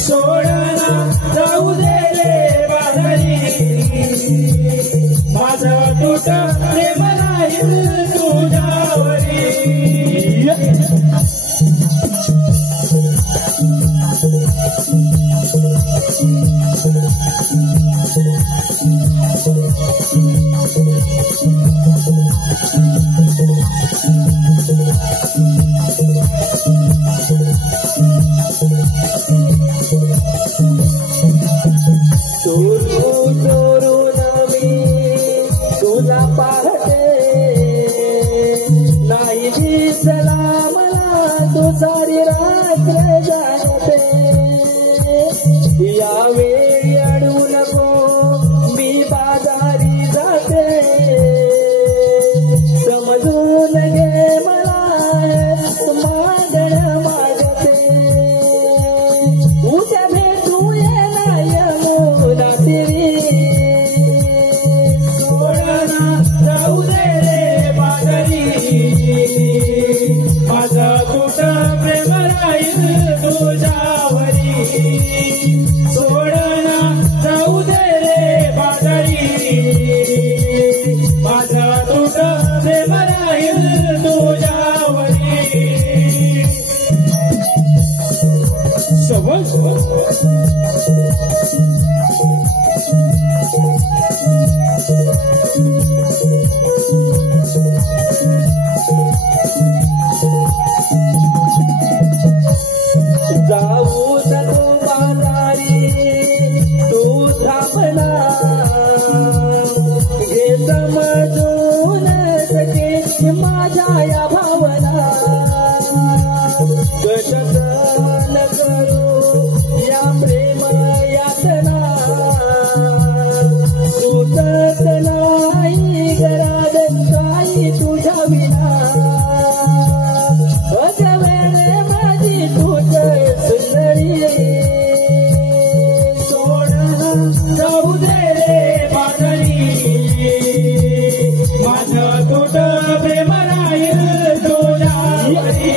सोडला जाऊ दे रे बाजारी माझं तुट प्रेम राहील तुझ्यावरी चोरून मी तुला पाहते नाही दिसला मला तू सारी रात्र जाणते यावेळी अडवू नको मी बाजारी जाते समजून घे मला मागण मागते उद्या भेटू येणार यमुना तिरी सोडना जाऊ दे रे बाजारी माझा तुट प्रेम राहील तुझ्यावरी सोडना जाऊ दे रे बाजारी माझा तुट प्रेम राहील तुझ्यावरी समज जाऊ नको बाजारी तू थांबला घे समजून सखे माझ्या या भावना कशक न करू या प्रेम यातना सुचत नाही घरात काही तुझ्या विना अगवेळे माझी तुझ सुंदरी सोडना जाऊ दे रे बाजारी माझं तुट प्रेम राहील तुझ्यावरी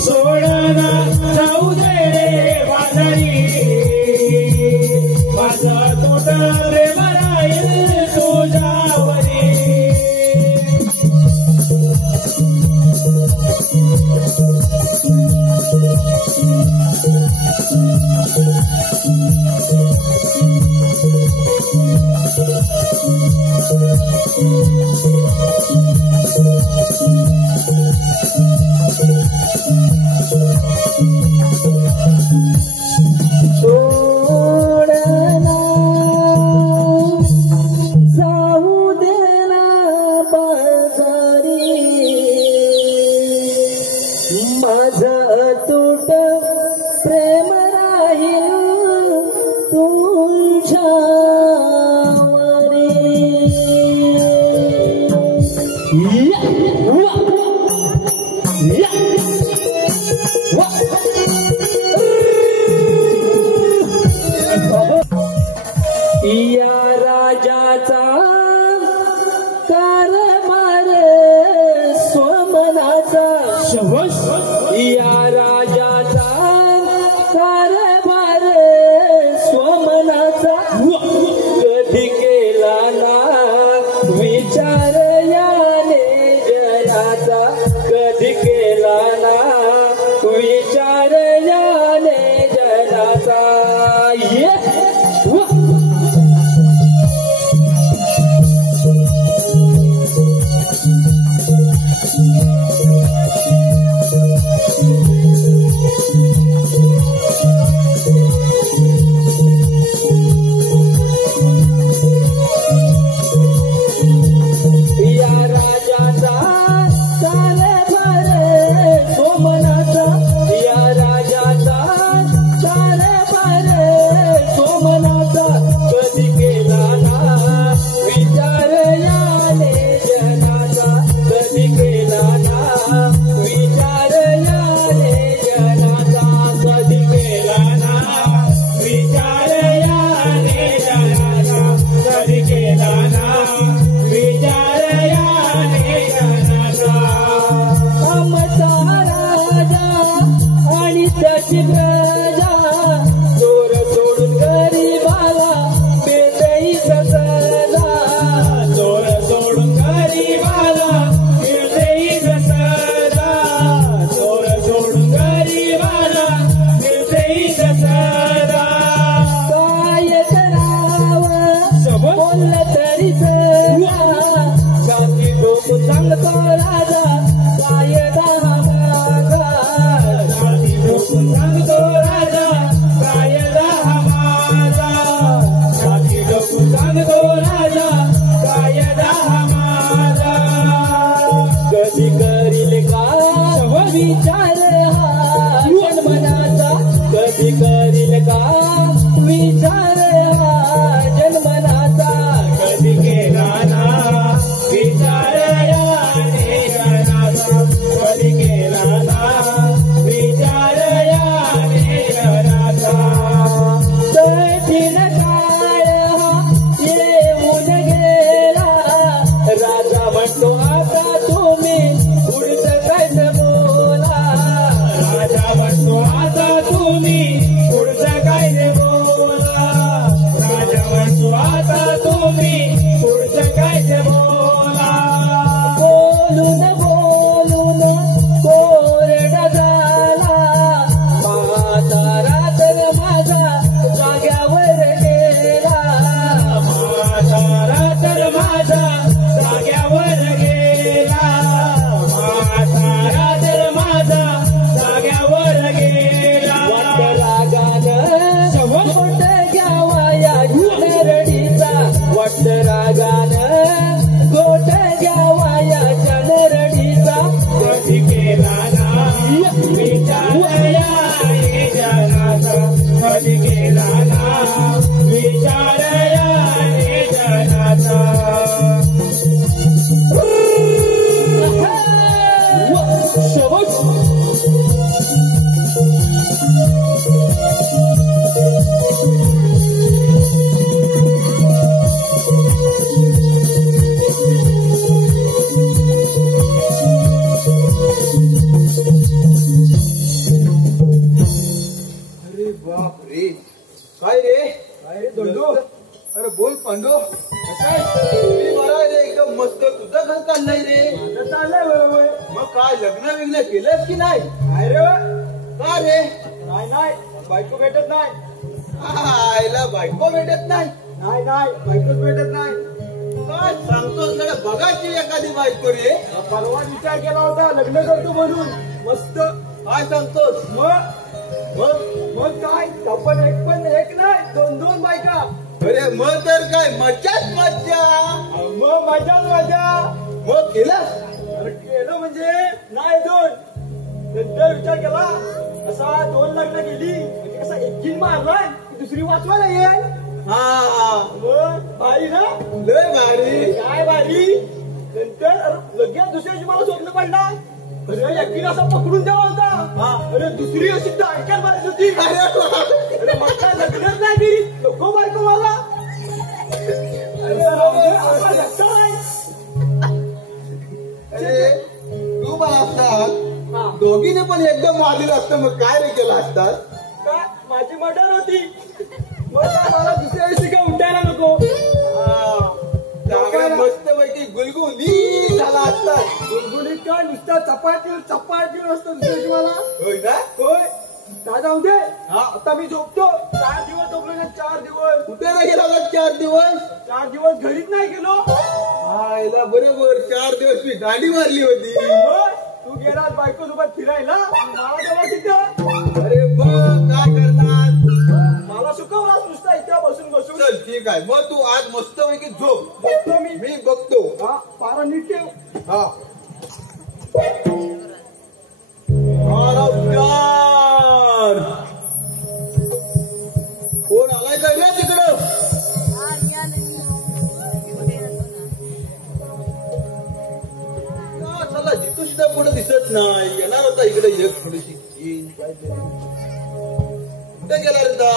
सोडना जाऊ दे रे बाजारी माझं तुट प्रेम राहील तुझ्यावरी सोडना जाऊ देना बाजारी माझं तुट प्रेम राहील या राजाचा कारभार स्वमनाचा या राजाचा कारभार स्वमनाचा कधी केला ना विचार याने जनाचा कधी केला ना विचार याने जनाचा सोमनाचा कठीण काळ येऊन गेला राजा म्हणतो आता तुम्ही पुढचं काय बोला राजा म्हणतो आता तुम्ही पुढचं काय बोला राजा म्हणतो आता तुम्ही पुढचं काय बोला बोलून बोलून कोरडा झाला म्हातारा तर माझा जाग्यावर गेला म्हातारा तर माझा जाग्यावर गेला म्हातारा तर माझा जाग्यावर गेला वाट रागानं समोर घ्यावा या नरडीचा वाट रागानं गोट घ्यावा या नरडीचा कधी केला ना विचारया हे जनाचा कधी केला ना विचारया हे जनाचा शबक अरे बाप रे काय रे दोंडू अरे बोल पांडू मी बरा रे एकदम मस्त तुझं घर चाललंय रे चाललंय बरोबर. मग काय लग्न विग्न केलंस की नाही काय रे का रे नाही नाही बायको भेटत नाही आईला बायको भेटत नाही नाही नाही बायकोच भेटत नाही. काय सांगतोस कडे बघायची एखादी बायको रे परवा विचार केला होता लग्न करतो म्हणून मस्त. काय सांगतोस मग मग मग काय आपण एक पण एक नाही दोन दोन बायका. अरे मग तर काय मज्जाच मज्जा मग मजाच मजा. मग केलं अरे केलं म्हणजे नाही दोन नंतर विचार केला असा दोन लग्न केली म्हणजे कसा एकीन मारलाय की दुसरी वाचवायला येईल. हा मग भारी ना लय भारी काय भारी. नंतर लगेच दुसऱ्याची मला स्वप्न पडला अरे एकीन असा पकडून द्यावा होता. अरे दुसरी अशी दाडक्यात मारत होती. अरे मग काय लग्नच नाही केली नको बायको मला. अरे असा धक्का नाही. अरे तू पण असतात दोघीने पण एकदम मारलेलं असतं मग काय रे केलं असतात काय माझी मर्डर होती मग काय मला दुसऱ्या दिवशी काय उठायला नको. चांगला मस्त पैकी गुलगुली झाला असतात गुलगुलीत काय नुसतं चपाती चपाती असतं दुसऱ्या दिवशी मला. होय ना होय काय जाऊ दे. आता मी झोपतो 4 दिवस झोपलो ना 4 दिवस. कुठे नाही गेला होता 4 दिवस 4 दिवस घरीच नाही गेलो. आईला बरोबर 4 दिवस मी दांडी मारली होती मग तू गेलास बायको सोबत फिरायला मला तेव्हा तिथं अरे मग काय करणार मला सुकवलास नुसता इथं बसून बसून. चल ठीक आहे मग तू आज मस्त पैकी झोप बघतो मी. मी बघतो हा पारा नीट ठेव. हा प्यार कोण आलाय का रे तिकडं चला जिथू सुद्धा पुढे दिसत नाही येणार होता इकडे एक थोडीशी काहीतरी कुठे गेला रे दा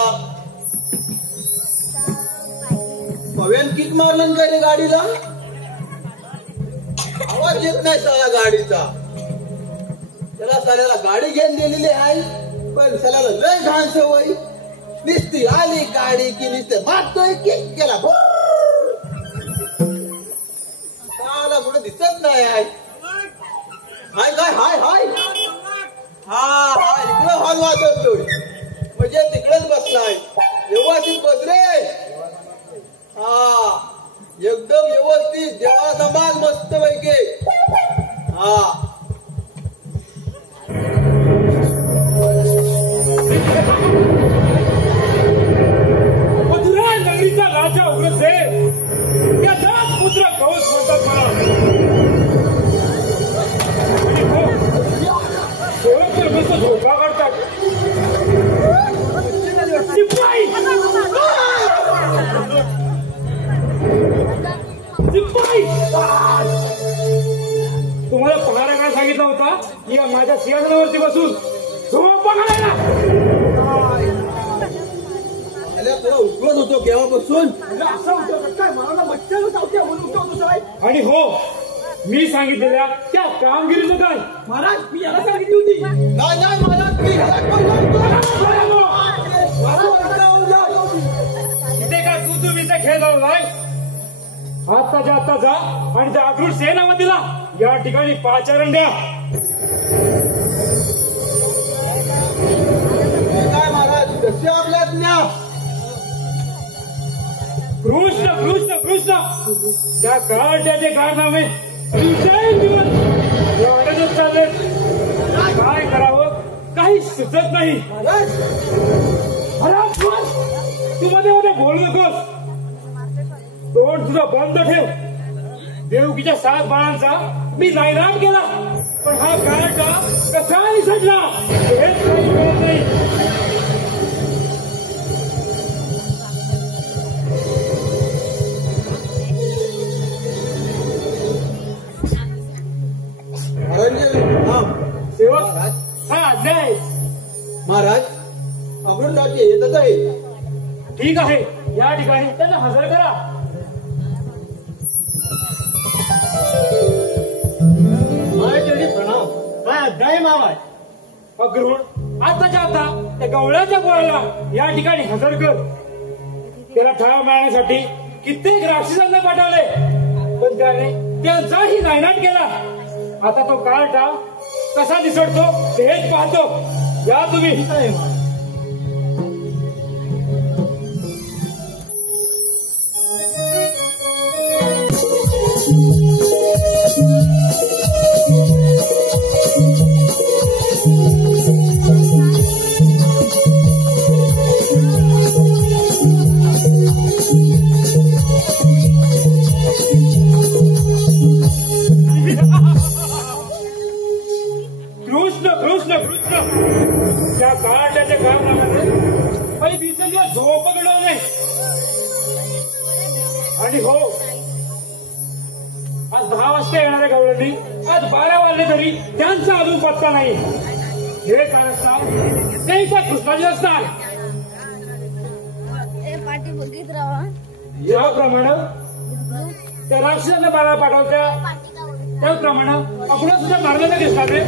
पव्यान किक मारलं काय रे गाडीला आवाज येत नाही साला गाडीचा त्याला साल्याला गाडी घेऊन दिलेली आहे पण साल्याला लय घाण सवय निसती आली गाडी की निसते मारतोय की गेला साला कुठे दिसत नाही आहे हाय काय हाय हाय हा हा इकडं हॉल वाजवतोय म्हणजे तिकडेच बसलाय व्यवस्थित बस रे हा एकदम व्यवस्थित जेव्हा संभाल मस्त पैकी हा मथुरा नगरीचा राजा उग्रसेन त्याचाच पुत्र कंस म्हणतात मला. तर मस्त झोका काढतात. शिपाई! शिपाई! तुम्हाला पगारा काय सांगितला होता की माझ्या सिंहासनावरती बसून झोपा काढायला. तुला उठवत होतो केव्हापासून. असं होतं काय मला मच्छर चावते म्हणून उठवतो साहेब. आणि हो, मी सांगितलेल्या त्या कामगिरीचं काय? महाराज मी याला सांगितली होती. नाही नाही महाराज मी घरात बोललो होतो. इथे काय तू तुम्हीचा खेळ लावलाय? आत्ताच्या आत्ता जा आणि त्या अक्रूर सेनापतीला या ठिकाणी पाचारण द्या. काय महाराज कशी आपल्या आज्ञा. कृष्ण कृष्ण कृष्ण त्या कार्ट्याचे कारनामे दिवसेंदिवस वाढतच चालले. काय करावं काही सुचत नाही. अरे तू मध्ये मध्ये बोलू नकोस. तोंड तुझं बंद ठेव. देवकीच्या 7 बाळांचा मी नायनाट केला, पण हा कार्टा कसा निसटला हेच काही कळत नाही. सेवक हा आज्ञा आहे. महाराज अमृताची येतच आहे. ठीक आहे, या ठिकाणी त्यांना हजर करा. प्रणाम. काय अध्याय मावाय. अग्रहण आताच्या आता त्या गवळ्याच्या पोराला या ठिकाणी हजर कर. त्याला ठाव मिळण्यासाठी कित्येक राक्षसांना पाठवले, पण त्याने त्यांचाही नायनाट केला. आता तो कार्टा कसा दिसतो तेच पाहतो. या तुम्ही. कृष्ण कृष्ण कृष्ण त्या कार्ट्याच्या कारणामध्ये काही दिवसांना झोप घडवणे. आणि हो, आज 10 वाजता येणाऱ्या गवळणी आज 12 वाजले तरी त्यांचा अजून पत्ता नाही. हे काय असणार ते त्या कृष्णाजी असणार. ज्याप्रमाणे त्या राक्षसांना मारायला पाठवत्या त्याप्रमाणे आपण सुद्धा मारलं दिसणार रे.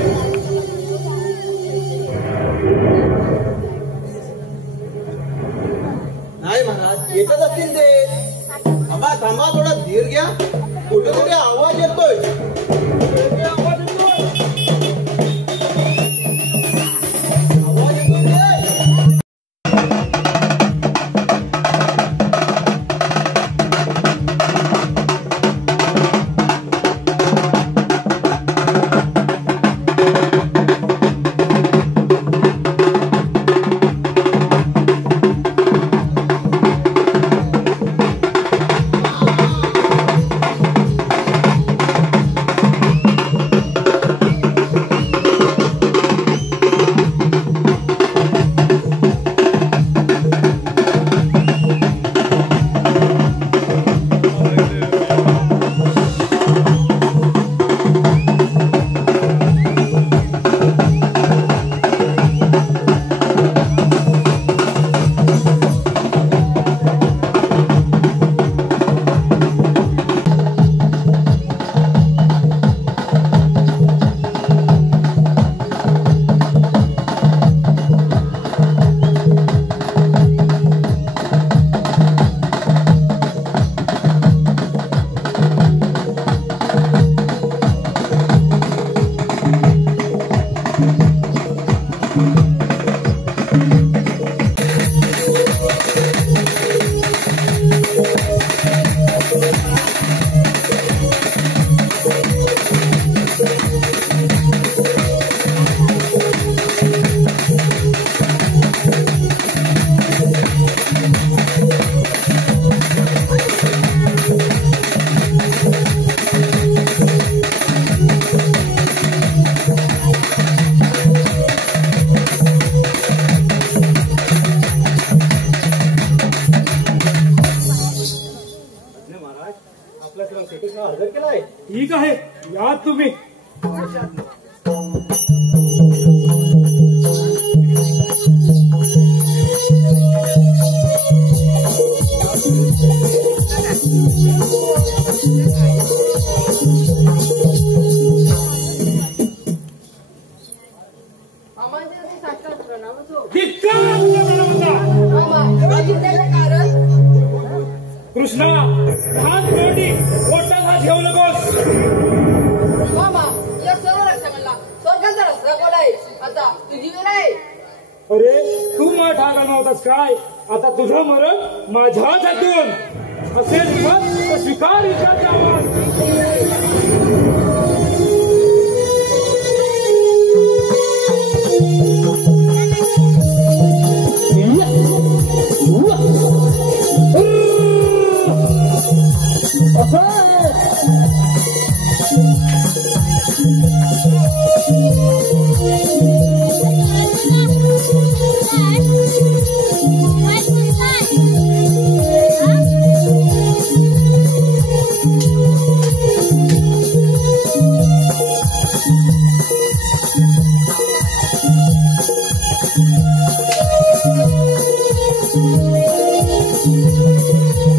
नाही महाराज येतच असतील ते. थांबा थांबा थोडा धीर घ्या. कुठेतरी आवाज येतोय. आवाज येतोय. ठीक आहे, या तुम्ही. कृष्णा हात मोठी मोठा हात घेऊ नकोस. मामा या सर्व रक्षकांना स्वर्गाचा रस्ता कोलाय. आता तुझी वेळ आहे. अरे तू मला ठार नव्हतास काय? आता तुझं मरण माझ्या हातून असेल तर स्वीकार विचार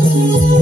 Thank you.